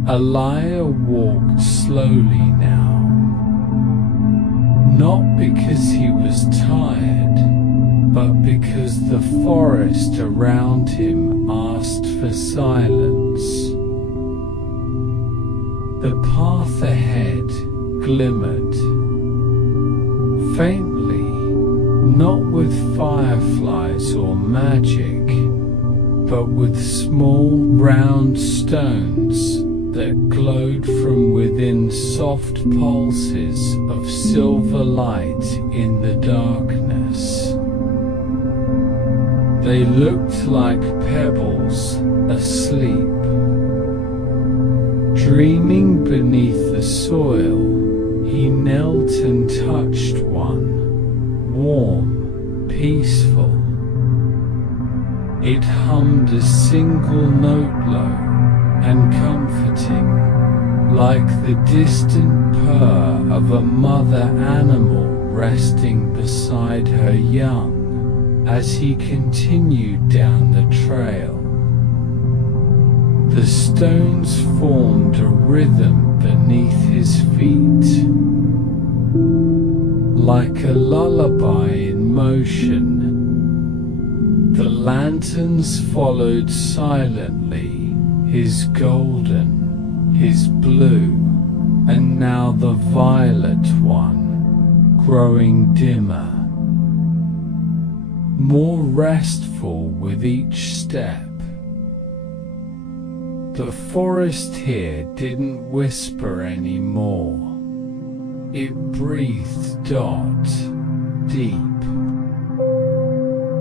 Elijah walked slowly now, not because he was tired, but because the forest around him asked for silence. The path ahead glimmered, faintly, not with fireflies or magic, but with small round stones that glowed from within, soft pulses of silver light in the darkness. They looked like pebbles asleep, dreaming beneath the soil. He knelt and touched one, warm, peaceful. It hummed a single note low and comforting, like the distant purr of a mother animal resting beside her young as he continued down the trail. The stones formed a rhythm beneath his feet, like a lullaby in motion. The lanterns followed silently, his golden, his blue, and now the violet one, growing dimmer, more restful with each step. The forest here didn't whisper anymore. It breathed deep,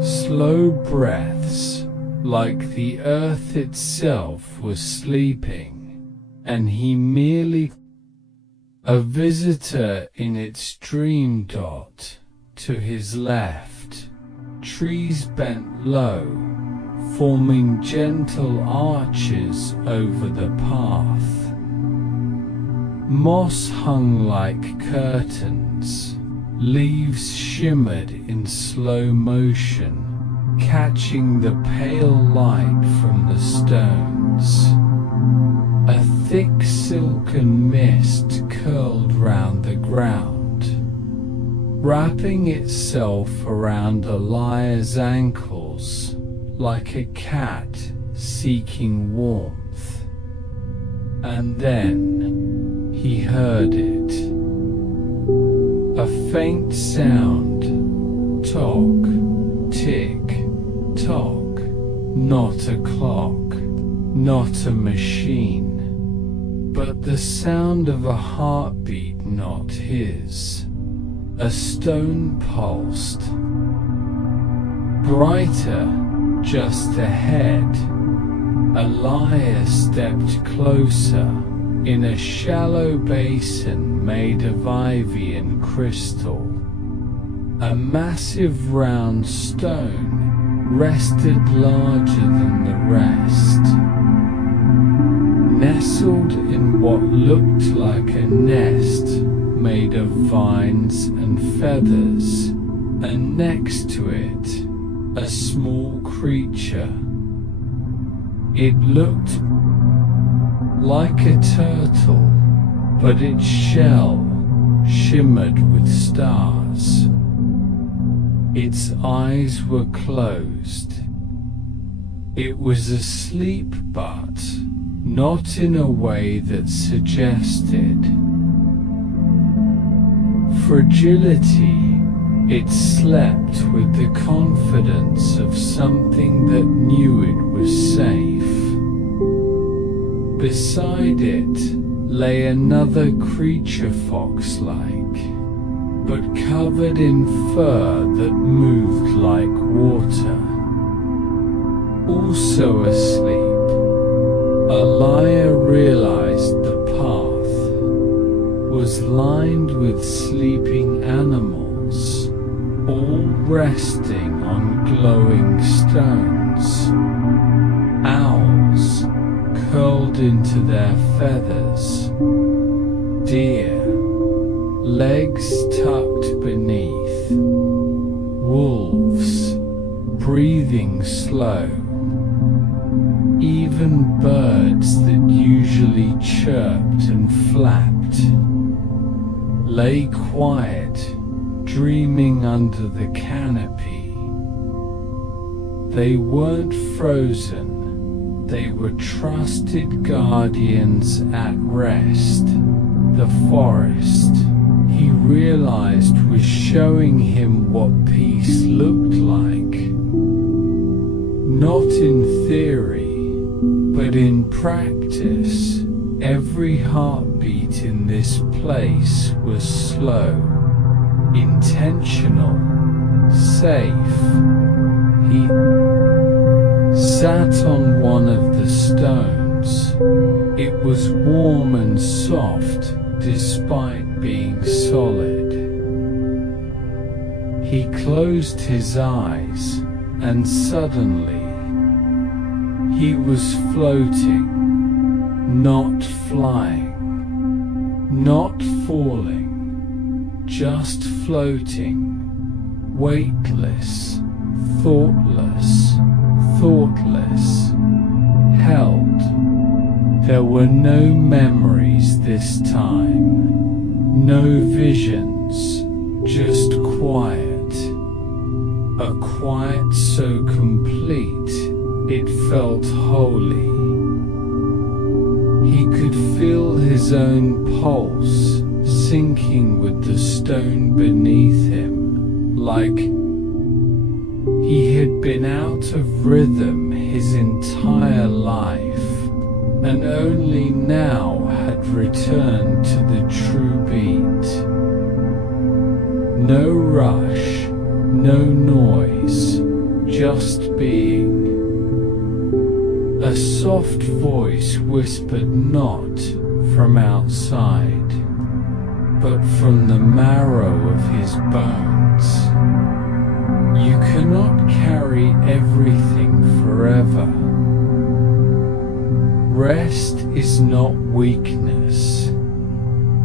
slow breaths, like the earth itself was sleeping, and he merely a visitor in its dream. To his left, trees bent low, forming gentle arches over the path. Moss hung like curtains, leaves shimmered in slow motion, catching the pale light from the stones. A thick silken mist curled round the ground, wrapping itself around Elijah's ankles like a cat seeking warmth. And then he heard it. A faint sound, tock, tick, tock, not a clock, not a machine, but the sound of a heartbeat not his. A stone pulsed. Brighter, just ahead, Elijah stepped closer. In a shallow basin made of ivy and crystal, a massive round stone rested larger than the rest, nestled in what looked like a nest made of vines and feathers, and next to it, a small creature. It looked like a turtle, but its shell shimmered with stars. Its eyes were closed. It was asleep, but not in a way that suggested fragility. It slept with the confidence of something that knew it was safe. Beside it lay another creature fox-like, but covered in fur that moved like water. Also asleep, Elijah realized the path was lined with sleeping animals, all resting on glowing stones. Owls curled into their feathers, deer, legs tucked beneath, wolves, breathing slow. Even birds that usually chirped and flapped lay quiet, dreaming under the canopy. They weren't frozen, they were trusted guardians at rest. The forest, he realized, was showing him what peace looked like. Not in theory, but in practice. Every heartbeat in this place was slow, intentional, safe. He sat on one of the stones. It was warm and soft, despite being solid. He closed his eyes, and suddenly he was floating, not flying, not falling, just floating, weightless, thoughtless, held. There were no memories this time, no visions, just quiet. A quiet so complete, it felt holy. He could feel his own pulse sinking with the stone beneath him, like he had been out of rhythm his entire life, and only now had returned to the true beat. No rush, no noise, just being. A soft voice whispered, not from outside, but from the marrow of his bones. You cannot carry everything forever. Rest is not weakness.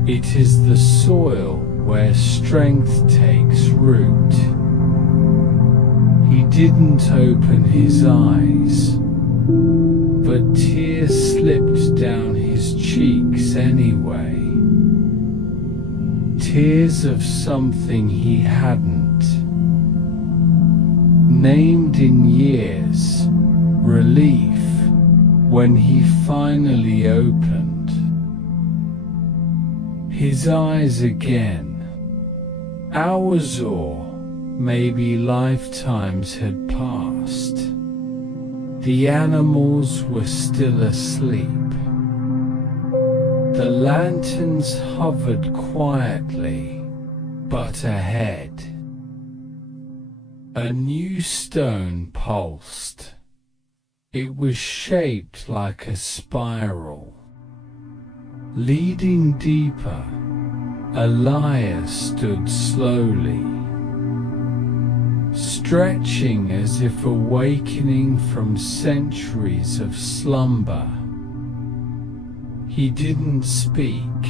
It is the soil where strength takes root. He didn't open his eyes, but tears slipped down his cheeks anyway. Tears of something he hadn't named in years. Relief when he finally opened his eyes again. Hours or maybe lifetimes had passed. The animals were still asleep. The lanterns hovered quietly, but ahead, a new stone pulsed. It was shaped like a spiral, leading deeper. A lyre stood slowly, stretching as if awakening from centuries of slumber. He didn't speak.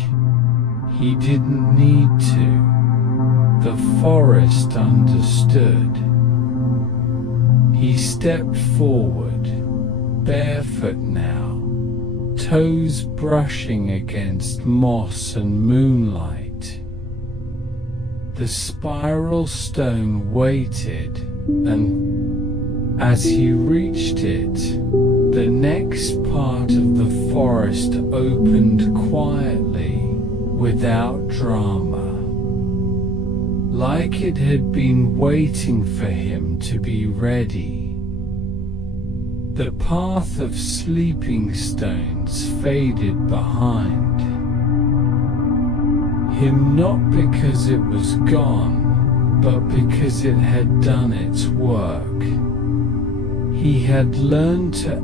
He didn't need to. The forest understood. He stepped forward, barefoot now, toes brushing against moss and moonlight. The spiral stone waited, and as he reached it, the next part of the forest opened quietly, without drama, like it had been waiting for him to be ready. The path of sleeping stones faded behind him, not because it was gone, but because it had done its work. He had learned to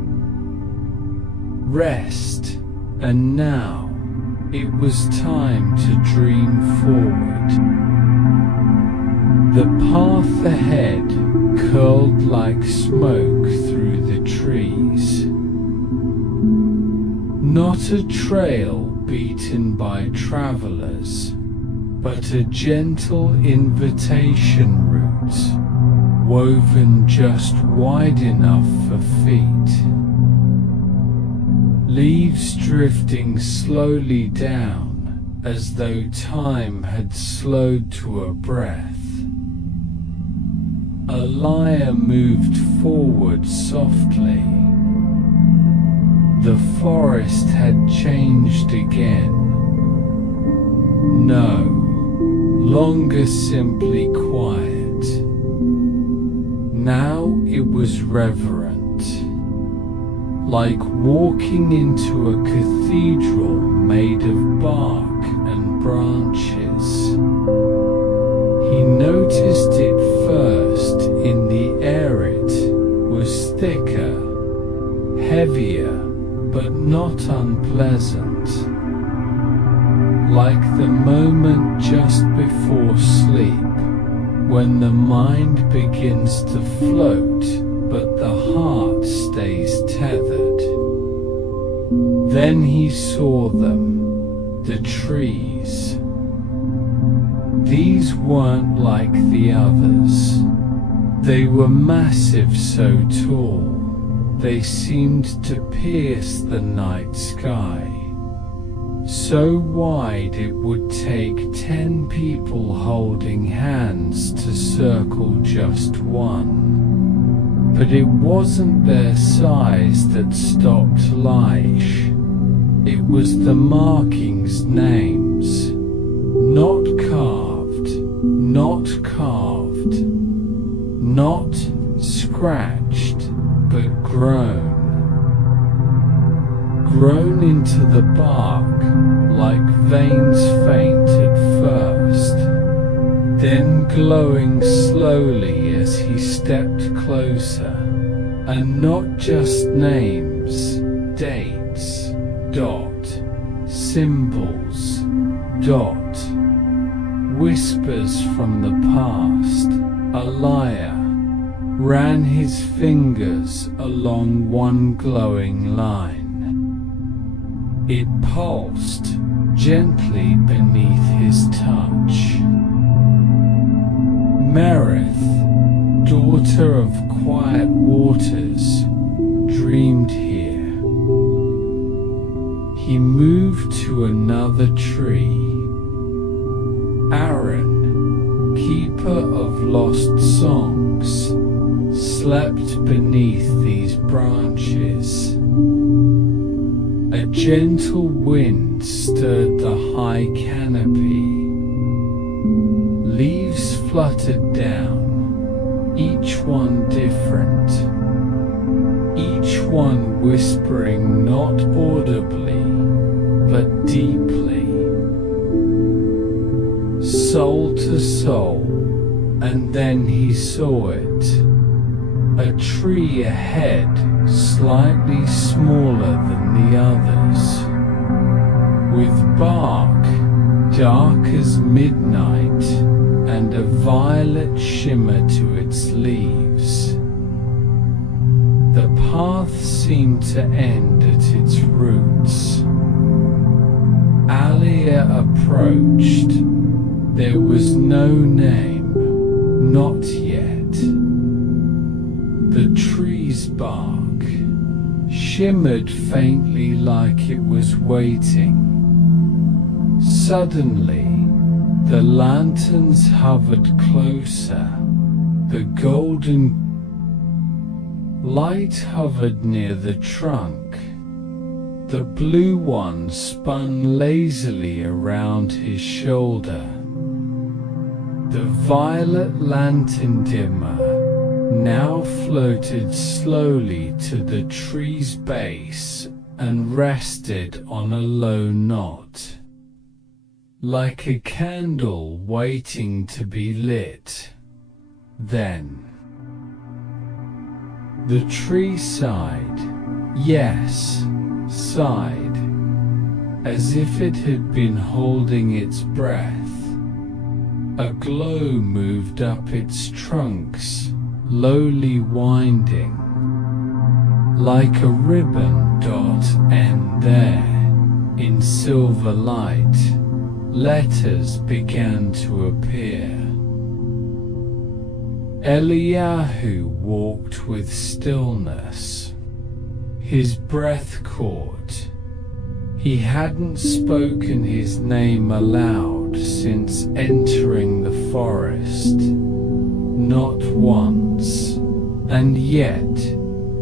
rest, and now it was time to dream forward. The path ahead curled like smoke through the trees. Not a trail beaten by travelers, but a gentle invitation route, woven just wide enough for feet. Leaves drifting slowly down, as though time had slowed to a breath. A lyre moved forward softly. The forest had changed again. No longer simply quiet. Now it was reverent, like walking into a cathedral made of bark and branches. He noticed it first in the air. It was thicker, heavier, but not unpleasant, like the moment just before sleep, when the mind begins to float, but the heart stays tethered. Then he saw them, the trees. These weren't like the others. They were massive, so tall. They seemed to pierce the night sky. So wide it would take 10 people holding hands to circle just one. But it wasn't their size that stopped Leish. It was the markings, names. Not carved, not scratched, but grown into the bark, like veins faint at first, then glowing slowly as he stepped closer. And not just names, dates, dot, symbols, dot, whispers from the past. A lyre ran his fingers along one glowing line. It pulsed gently beneath his touch. Merith, daughter of quiet waters, dreamed here. He moved to another tree. Aaron, keeper of lost songs, slept beneath these branches. A gentle wind stirred the high canopy. Leaves fluttered down, each one different, each one whispering not audibly, but deeply, soul to soul. And then he saw it. A tree ahead, slightly smaller than the others, with bark dark as midnight and a violet shimmer to its leaves. The path seemed to end at its roots. Alia approached. There was no name, not yet. The tree's bark shimmered faintly like it was waiting. Suddenly, the lanterns hovered closer. The golden light hovered near the trunk. The blue one spun lazily around his shoulder. The violet lantern dimmer now floated slowly to the tree's base and rested on a low knot, like a candle waiting to be lit. Then the tree sighed, yes, sighed, as if it had been holding its breath. A glow moved up its trunks, lowly winding, like a ribbon dot, and there, in silver light, letters began to appear. Eliyahu walked with stillness, his breath caught. He hadn't spoken his name aloud since entering the forest, not once, and yet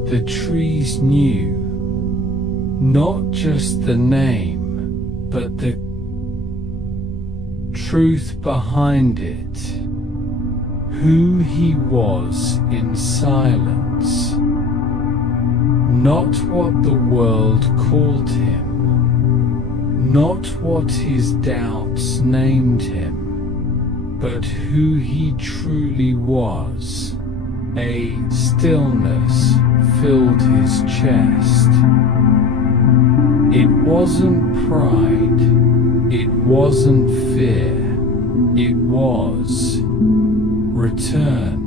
the trees knew, not just the name, but the truth behind it, who he was in silence, not what the world called him, not what his doubts named him, but who he truly was. A stillness filled his chest. It wasn't pride, it wasn't fear, it was return.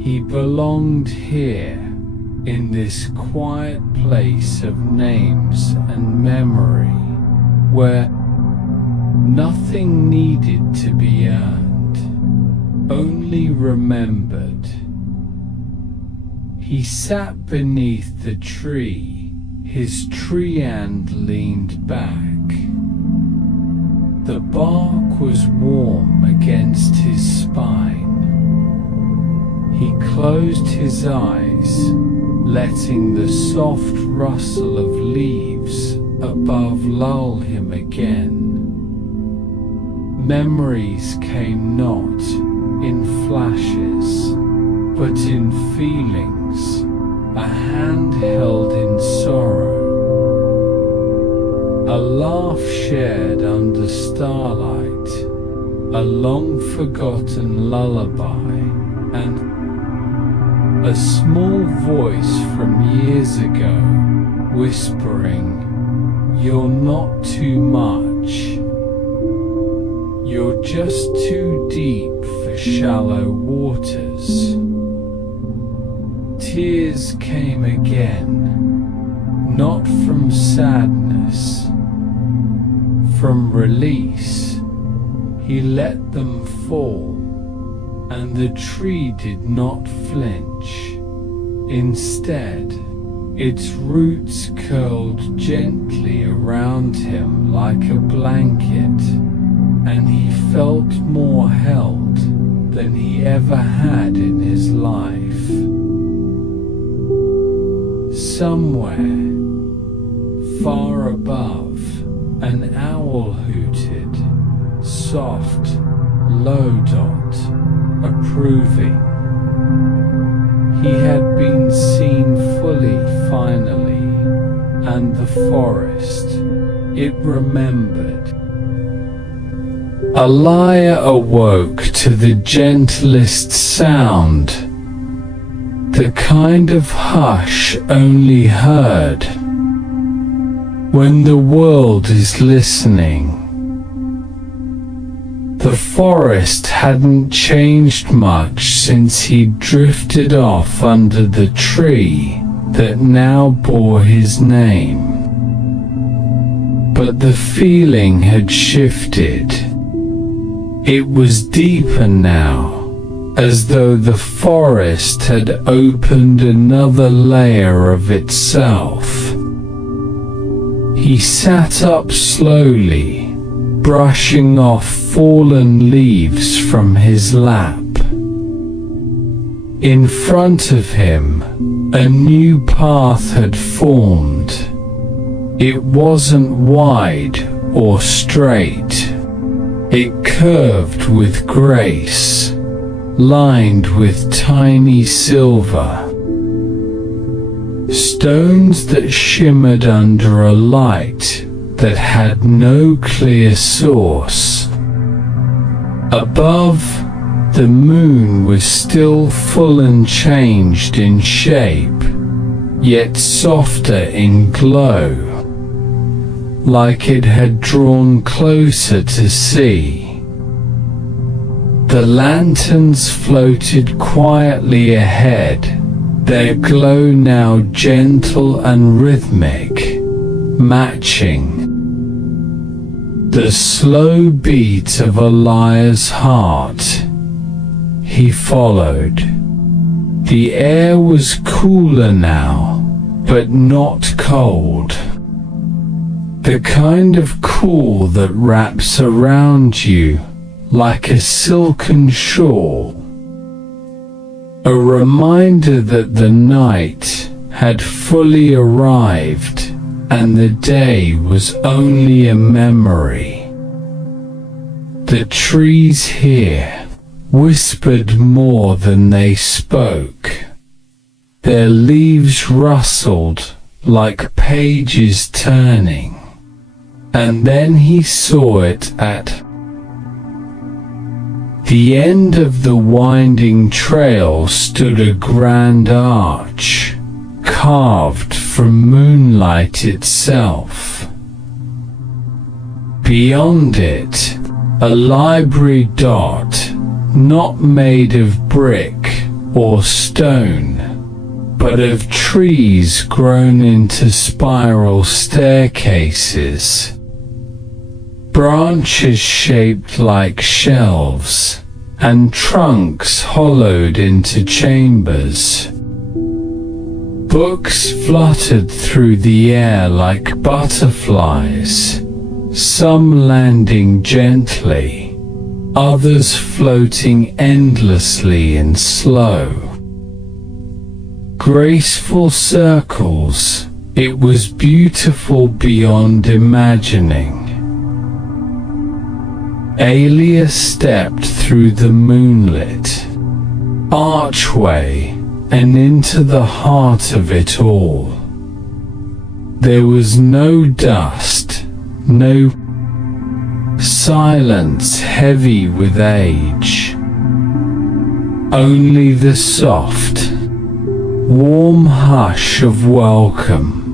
He belonged here, in this quiet place of names and memory, where nothing needed to be earned, only remembered. He sat beneath the tree, his tree end leaned back. The bark was warm against his spine. He closed his eyes, letting the soft rustle of leaves above lull him again. Memories came not in flashes, but in feelings, a hand held in sorrow, a laugh shared under starlight, a long-forgotten lullaby, and a small voice from years ago whispering, "You're not too much. You're just too deep for shallow waters." Tears came again, not from sadness, from release. He let them fall, and the tree did not flinch. Instead, its roots curled gently around him like a blanket, and he felt more held than he ever had in his life. Somewhere, far above, an owl hooted, soft, low dot, approving. He had been seen fully finally, and the forest, it remembered. Elia awoke to the gentlest sound, the kind of hush only heard when the world is listening. The forest hadn't changed much since he'd drifted off under the tree that now bore his name. But the feeling had shifted. It was deeper now, as though the forest had opened another layer of itself. He sat up slowly, brushing off fallen leaves from his lap. In front of him, a new path had formed. It wasn't wide or straight. It curved with grace, lined with tiny silver stones that shimmered under a light that had no clear source. Above, the moon was still full and changed in shape, yet softer in glow, like it had drawn closer to see. The lanterns floated quietly ahead, their glow now gentle and rhythmic, matching the slow beat of Elia's heart. he followed. The air was cooler now, but not cold. The kind of cool that wraps around you like a silken shawl. A reminder that the night had fully arrived and the day was only a memory. The trees here whispered more than they spoke. Their leaves rustled like pages turning. And then he saw it at the end of the winding trail stood a grand arch, carved from moonlight itself. Beyond it, a library dot, not made of brick or stone, but of trees grown into spiral staircases. Branches shaped like shelves, and trunks hollowed into chambers. Books fluttered through the air like butterflies, some landing gently, others floating endlessly in slow, graceful circles. It was beautiful beyond imagining. Alia stepped through the moonlit archway and into the heart of it all. There was no dust, no silence heavy with age, only the soft, warm hush of welcome.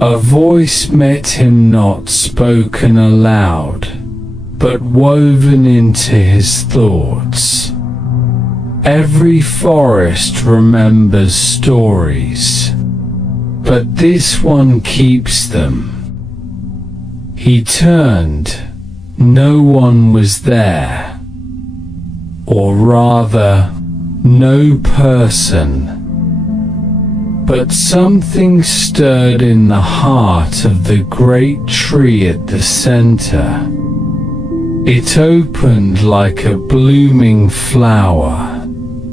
A voice met him, not spoken aloud, but woven into his thoughts. Every forest remembers stories, but this one keeps them. He turned. No one was there, or rather, no person. But something stirred in the heart of the great tree at the center. It opened like a blooming flower,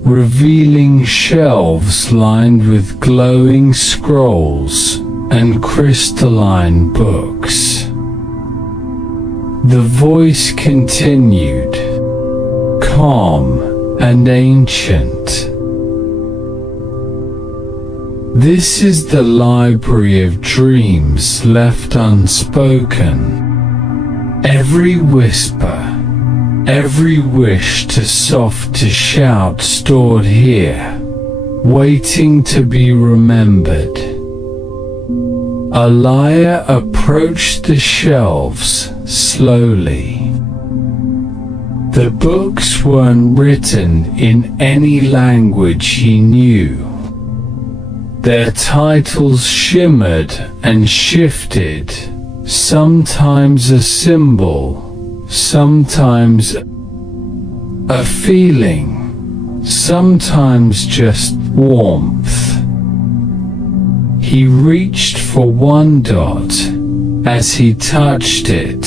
revealing shelves lined with glowing scrolls and crystalline books. The voice continued, calm and ancient. This is the library of dreams left unspoken. Every whisper, every wish too soft to shout stored here, waiting to be remembered. Alia approached the shelves slowly. The books weren't written in any language he knew. Their titles shimmered and shifted, sometimes a symbol, sometimes a feeling, sometimes just warmth. He reached for one dot. As he touched it,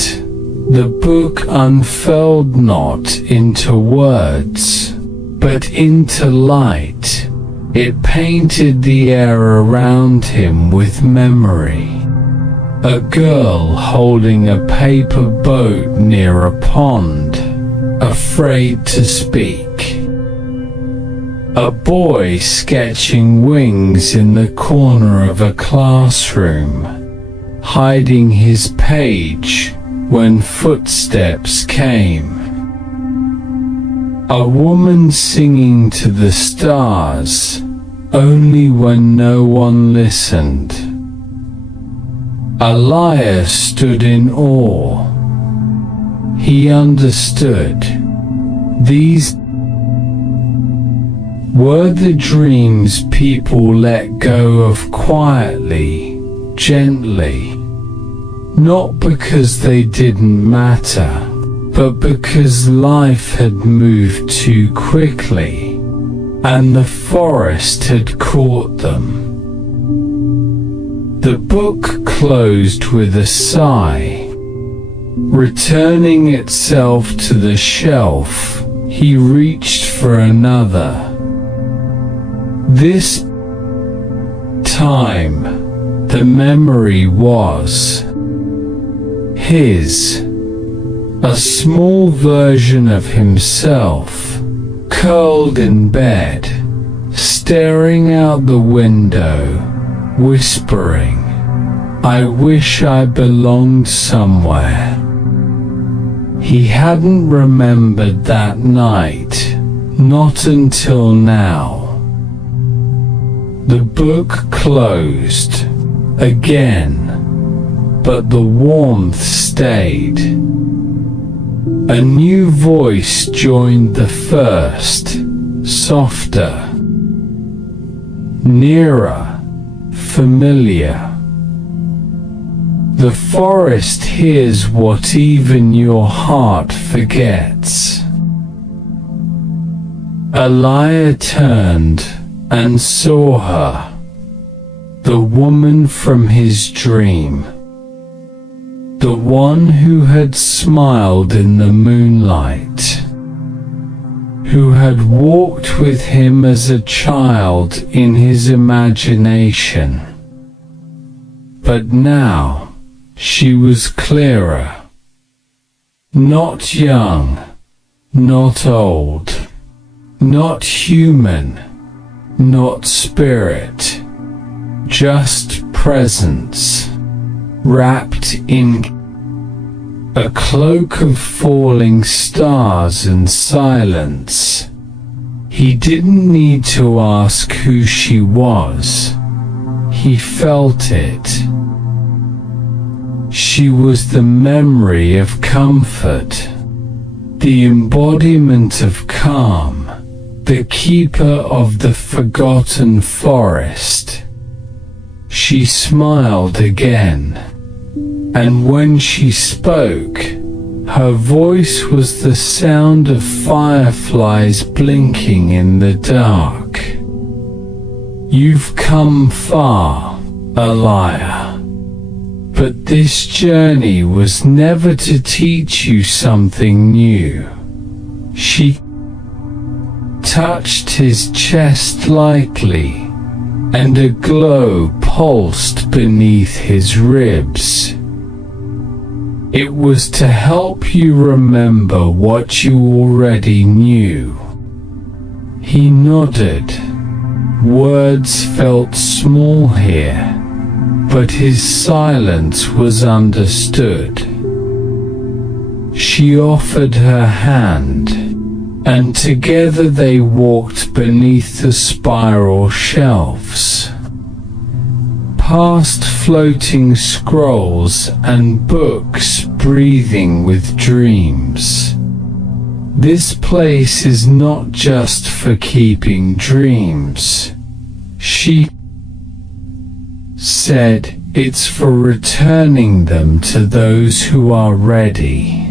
the book unfurled not into words, but into light. It painted the air around him with memory. A girl holding a paper boat near a pond, afraid to speak. A boy sketching wings in the corner of a classroom, hiding his page when footsteps came. A woman singing to the stars, only when no one listened. Alia stood in awe. He understood. These were the dreams people let go of quietly, gently, not because they didn't matter, but because life had moved too quickly, and the forest had caught them. The book closed with a sigh. Returning itself to the shelf, he reached for another. This time, the memory was his. A small version of himself, curled in bed, staring out the window, whispering, "I wish I belonged somewhere." He hadn't remembered that night, not until now. The book closed, again, but the warmth stayed. A new voice joined the first, softer, nearer, familiar. The forest hears what even your heart forgets. Elia turned and saw her, the woman from his dream. The one who had smiled in the moonlight, who had walked with him as a child in his imagination. But now, she was clearer. Not young, not old, not human, not spirit, just presence, wrapped in a cloak of falling stars and silence. He didn't need to ask who she was. He felt it. She was the memory of comfort, the embodiment of calm, the keeper of the forgotten forest. She smiled again. And when she spoke, her voice was the sound of fireflies blinking in the dark. You've come far, Elia. But this journey was never to teach you something new. She touched his chest lightly, and a glow pulsed beneath his ribs. It was to help you remember what you already knew. He nodded. Words felt small here, but his silence was understood. She offered her hand, and together they walked beneath the spiral shelves, past floating scrolls and books breathing with dreams. This place is not just for keeping dreams, she said, it's for returning them to those who are ready.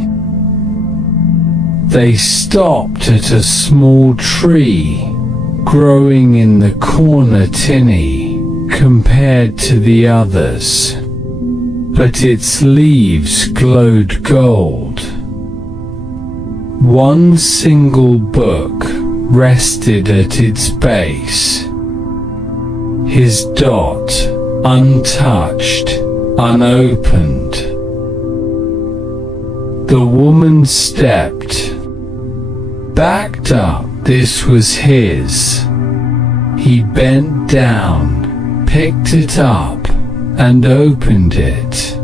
They stopped at a small tree, growing in the corner, tinny compared to the others, but its leaves glowed gold. One single book rested at its base, his dot untouched, unopened. The woman stepped, backed up. This was his. He bent down, picked it up, and opened it.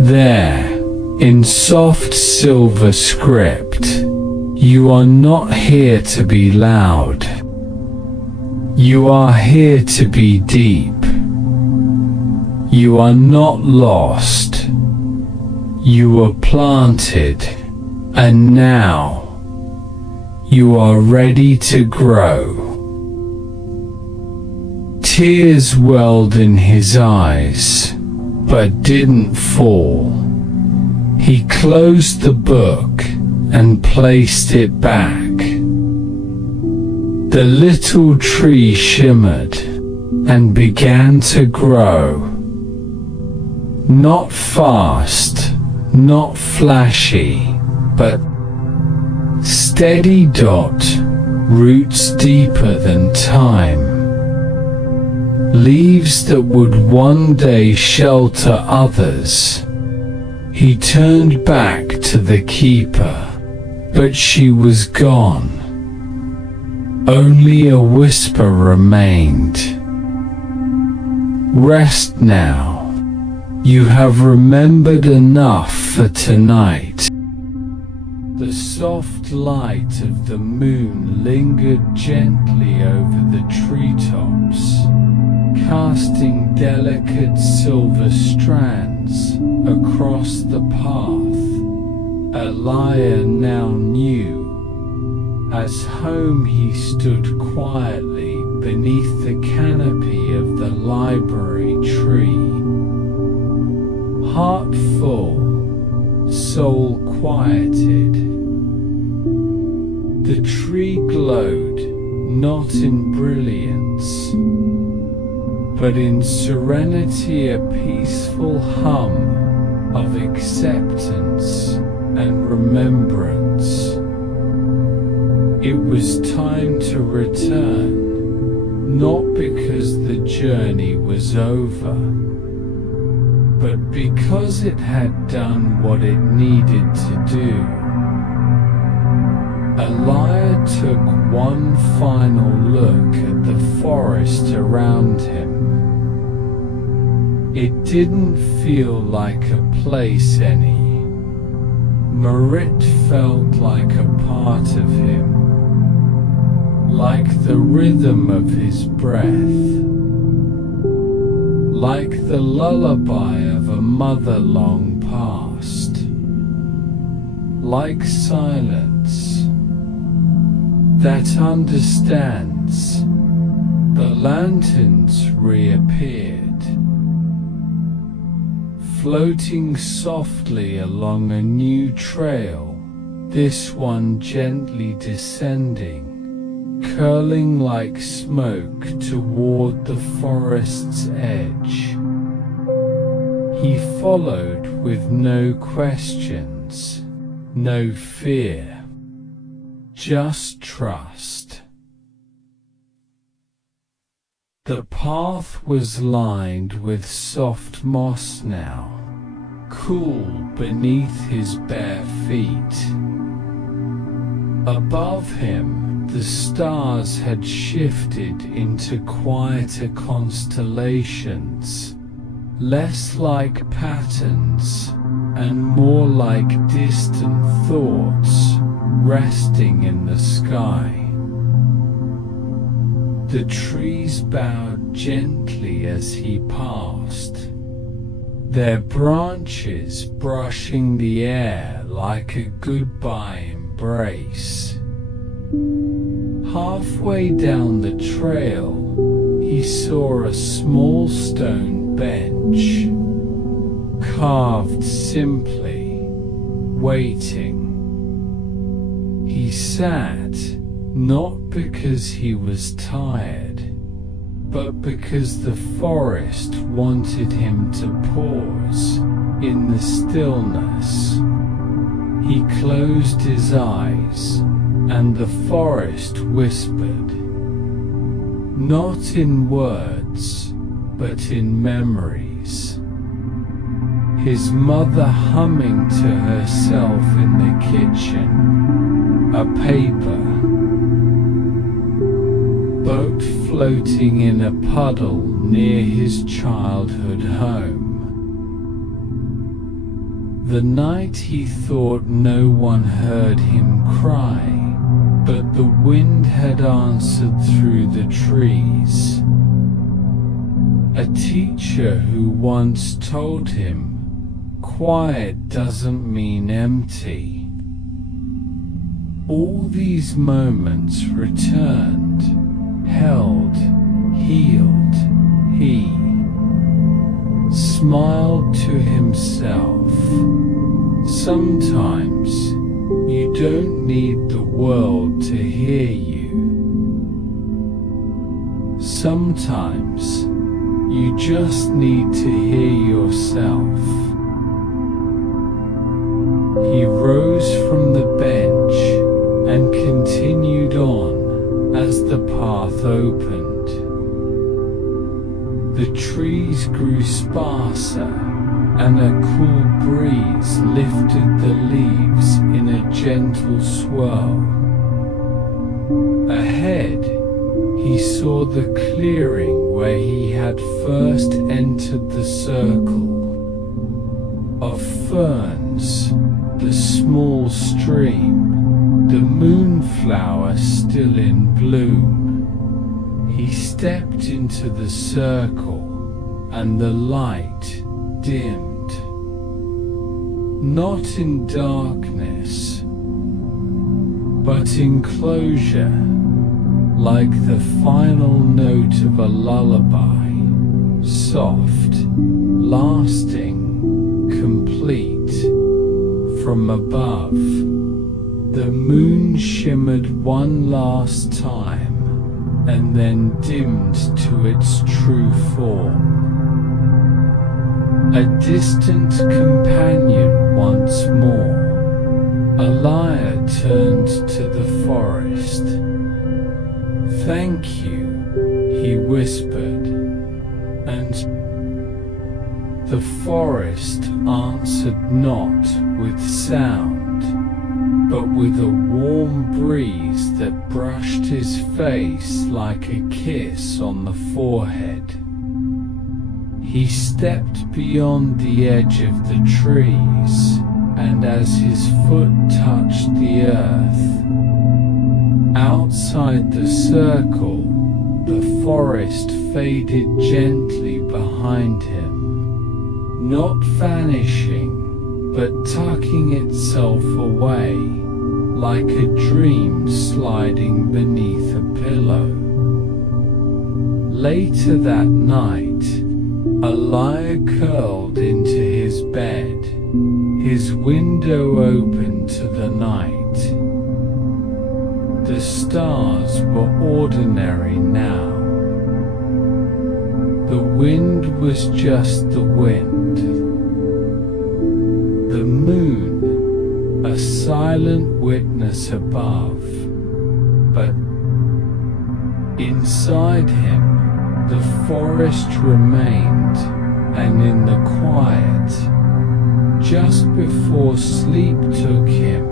There, in soft silver script, you are not here to be loud. You are here to be deep. You are not lost. You were planted, and now you are ready to grow. Tears welled in his eyes, but didn't fall. He closed the book and placed it back. The little tree shimmered and began to grow. Not fast, not flashy, but steady dot, roots deeper than time. Leaves that would one day shelter others. He turned back to the keeper, but she was gone. Only a whisper remained. Rest now. You have remembered enough for tonight. The soft light of the moon lingered gently over the treetops, casting delicate silver strands across the path. Elia now knew. As home he stood quietly beneath the canopy of the library tree. Heart full, soul quieted. The tree glowed, not in brilliance, but in serenity, a peaceful hum of acceptance and remembrance. It was time to return, not because the journey was over, but because it had done what it needed to do. Elia took one final look at the forest around him. It didn't feel like a place any. Marit felt like a part of him, like the rhythm of his breath, like the lullaby of a mother long past, like silence that understands. The lanterns reappeared, floating softly along a new trail, this one gently descending, curling like smoke toward the forest's edge. He followed with no questions, no fear, just trust. The path was lined with soft moss now, cool beneath his bare feet. Above him, the stars had shifted into quieter constellations, less like patterns and more like distant thoughts resting in the sky. The trees bowed gently as he passed, their branches brushing the air like a goodbye embrace. Halfway down the trail, he saw a small stone bench, carved simply, waiting. He sat, not because he was tired, but because the forest wanted him to pause in the stillness. He closed his eyes, and the forest whispered, not in words, but in memories. His mother humming to herself in the kitchen, a paper, boat floating in a puddle near his childhood home. The night he thought no one heard him cry, but the wind had answered through the trees. A teacher who once told him, quiet doesn't mean empty. All these moments returned, held, healed. He smiled to himself, Sometimes you don't need the world to hear you. Sometimes you just need to hear yourself. He rose from the bench and continued on as the path opened. The trees grew sparser, and a cool breeze lifted the leaves in a gentle swirl. Ahead, he saw the clearing where he had first entered the circle of ferns, the small stream, the moonflower still in bloom. He stepped into the circle, and the light dimmed. Not in darkness, but in closure, like the final note of a lullaby, soft, lasting, complete. From above, the moon shimmered one last time, and then dimmed to its true form. A distant companion once more, a lyre turned to the forest. "Thank you," he whispered, and the forest answered not with sound, but with a warm breeze that brushed his face like a kiss on the forehead. He stepped beyond the edge of the trees, and as his foot touched the earth, outside the circle, the forest faded gently behind him, not vanishing, but tucking itself away, like a dream sliding beneath a pillow. Later that night, a lyre curled into his bed, his window open to the night. The stars were ordinary now. The wind was just the wind. The moon, a silent witness above. But inside him, the forest remained, and in the quiet, just before sleep took him,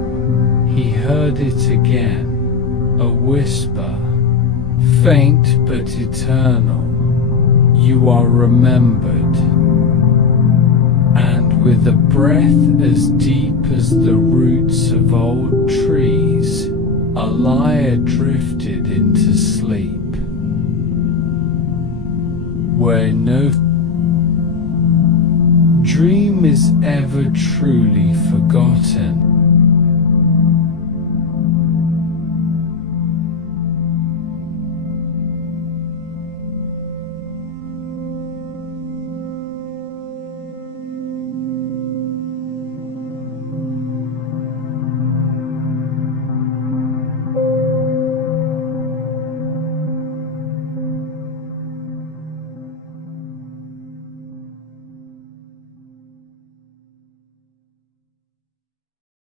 he heard it again, a whisper, faint but eternal. "You are remembered." And with a breath as deep as the roots of old trees, a lyre drifted into sleep, where no dream is ever truly forgotten.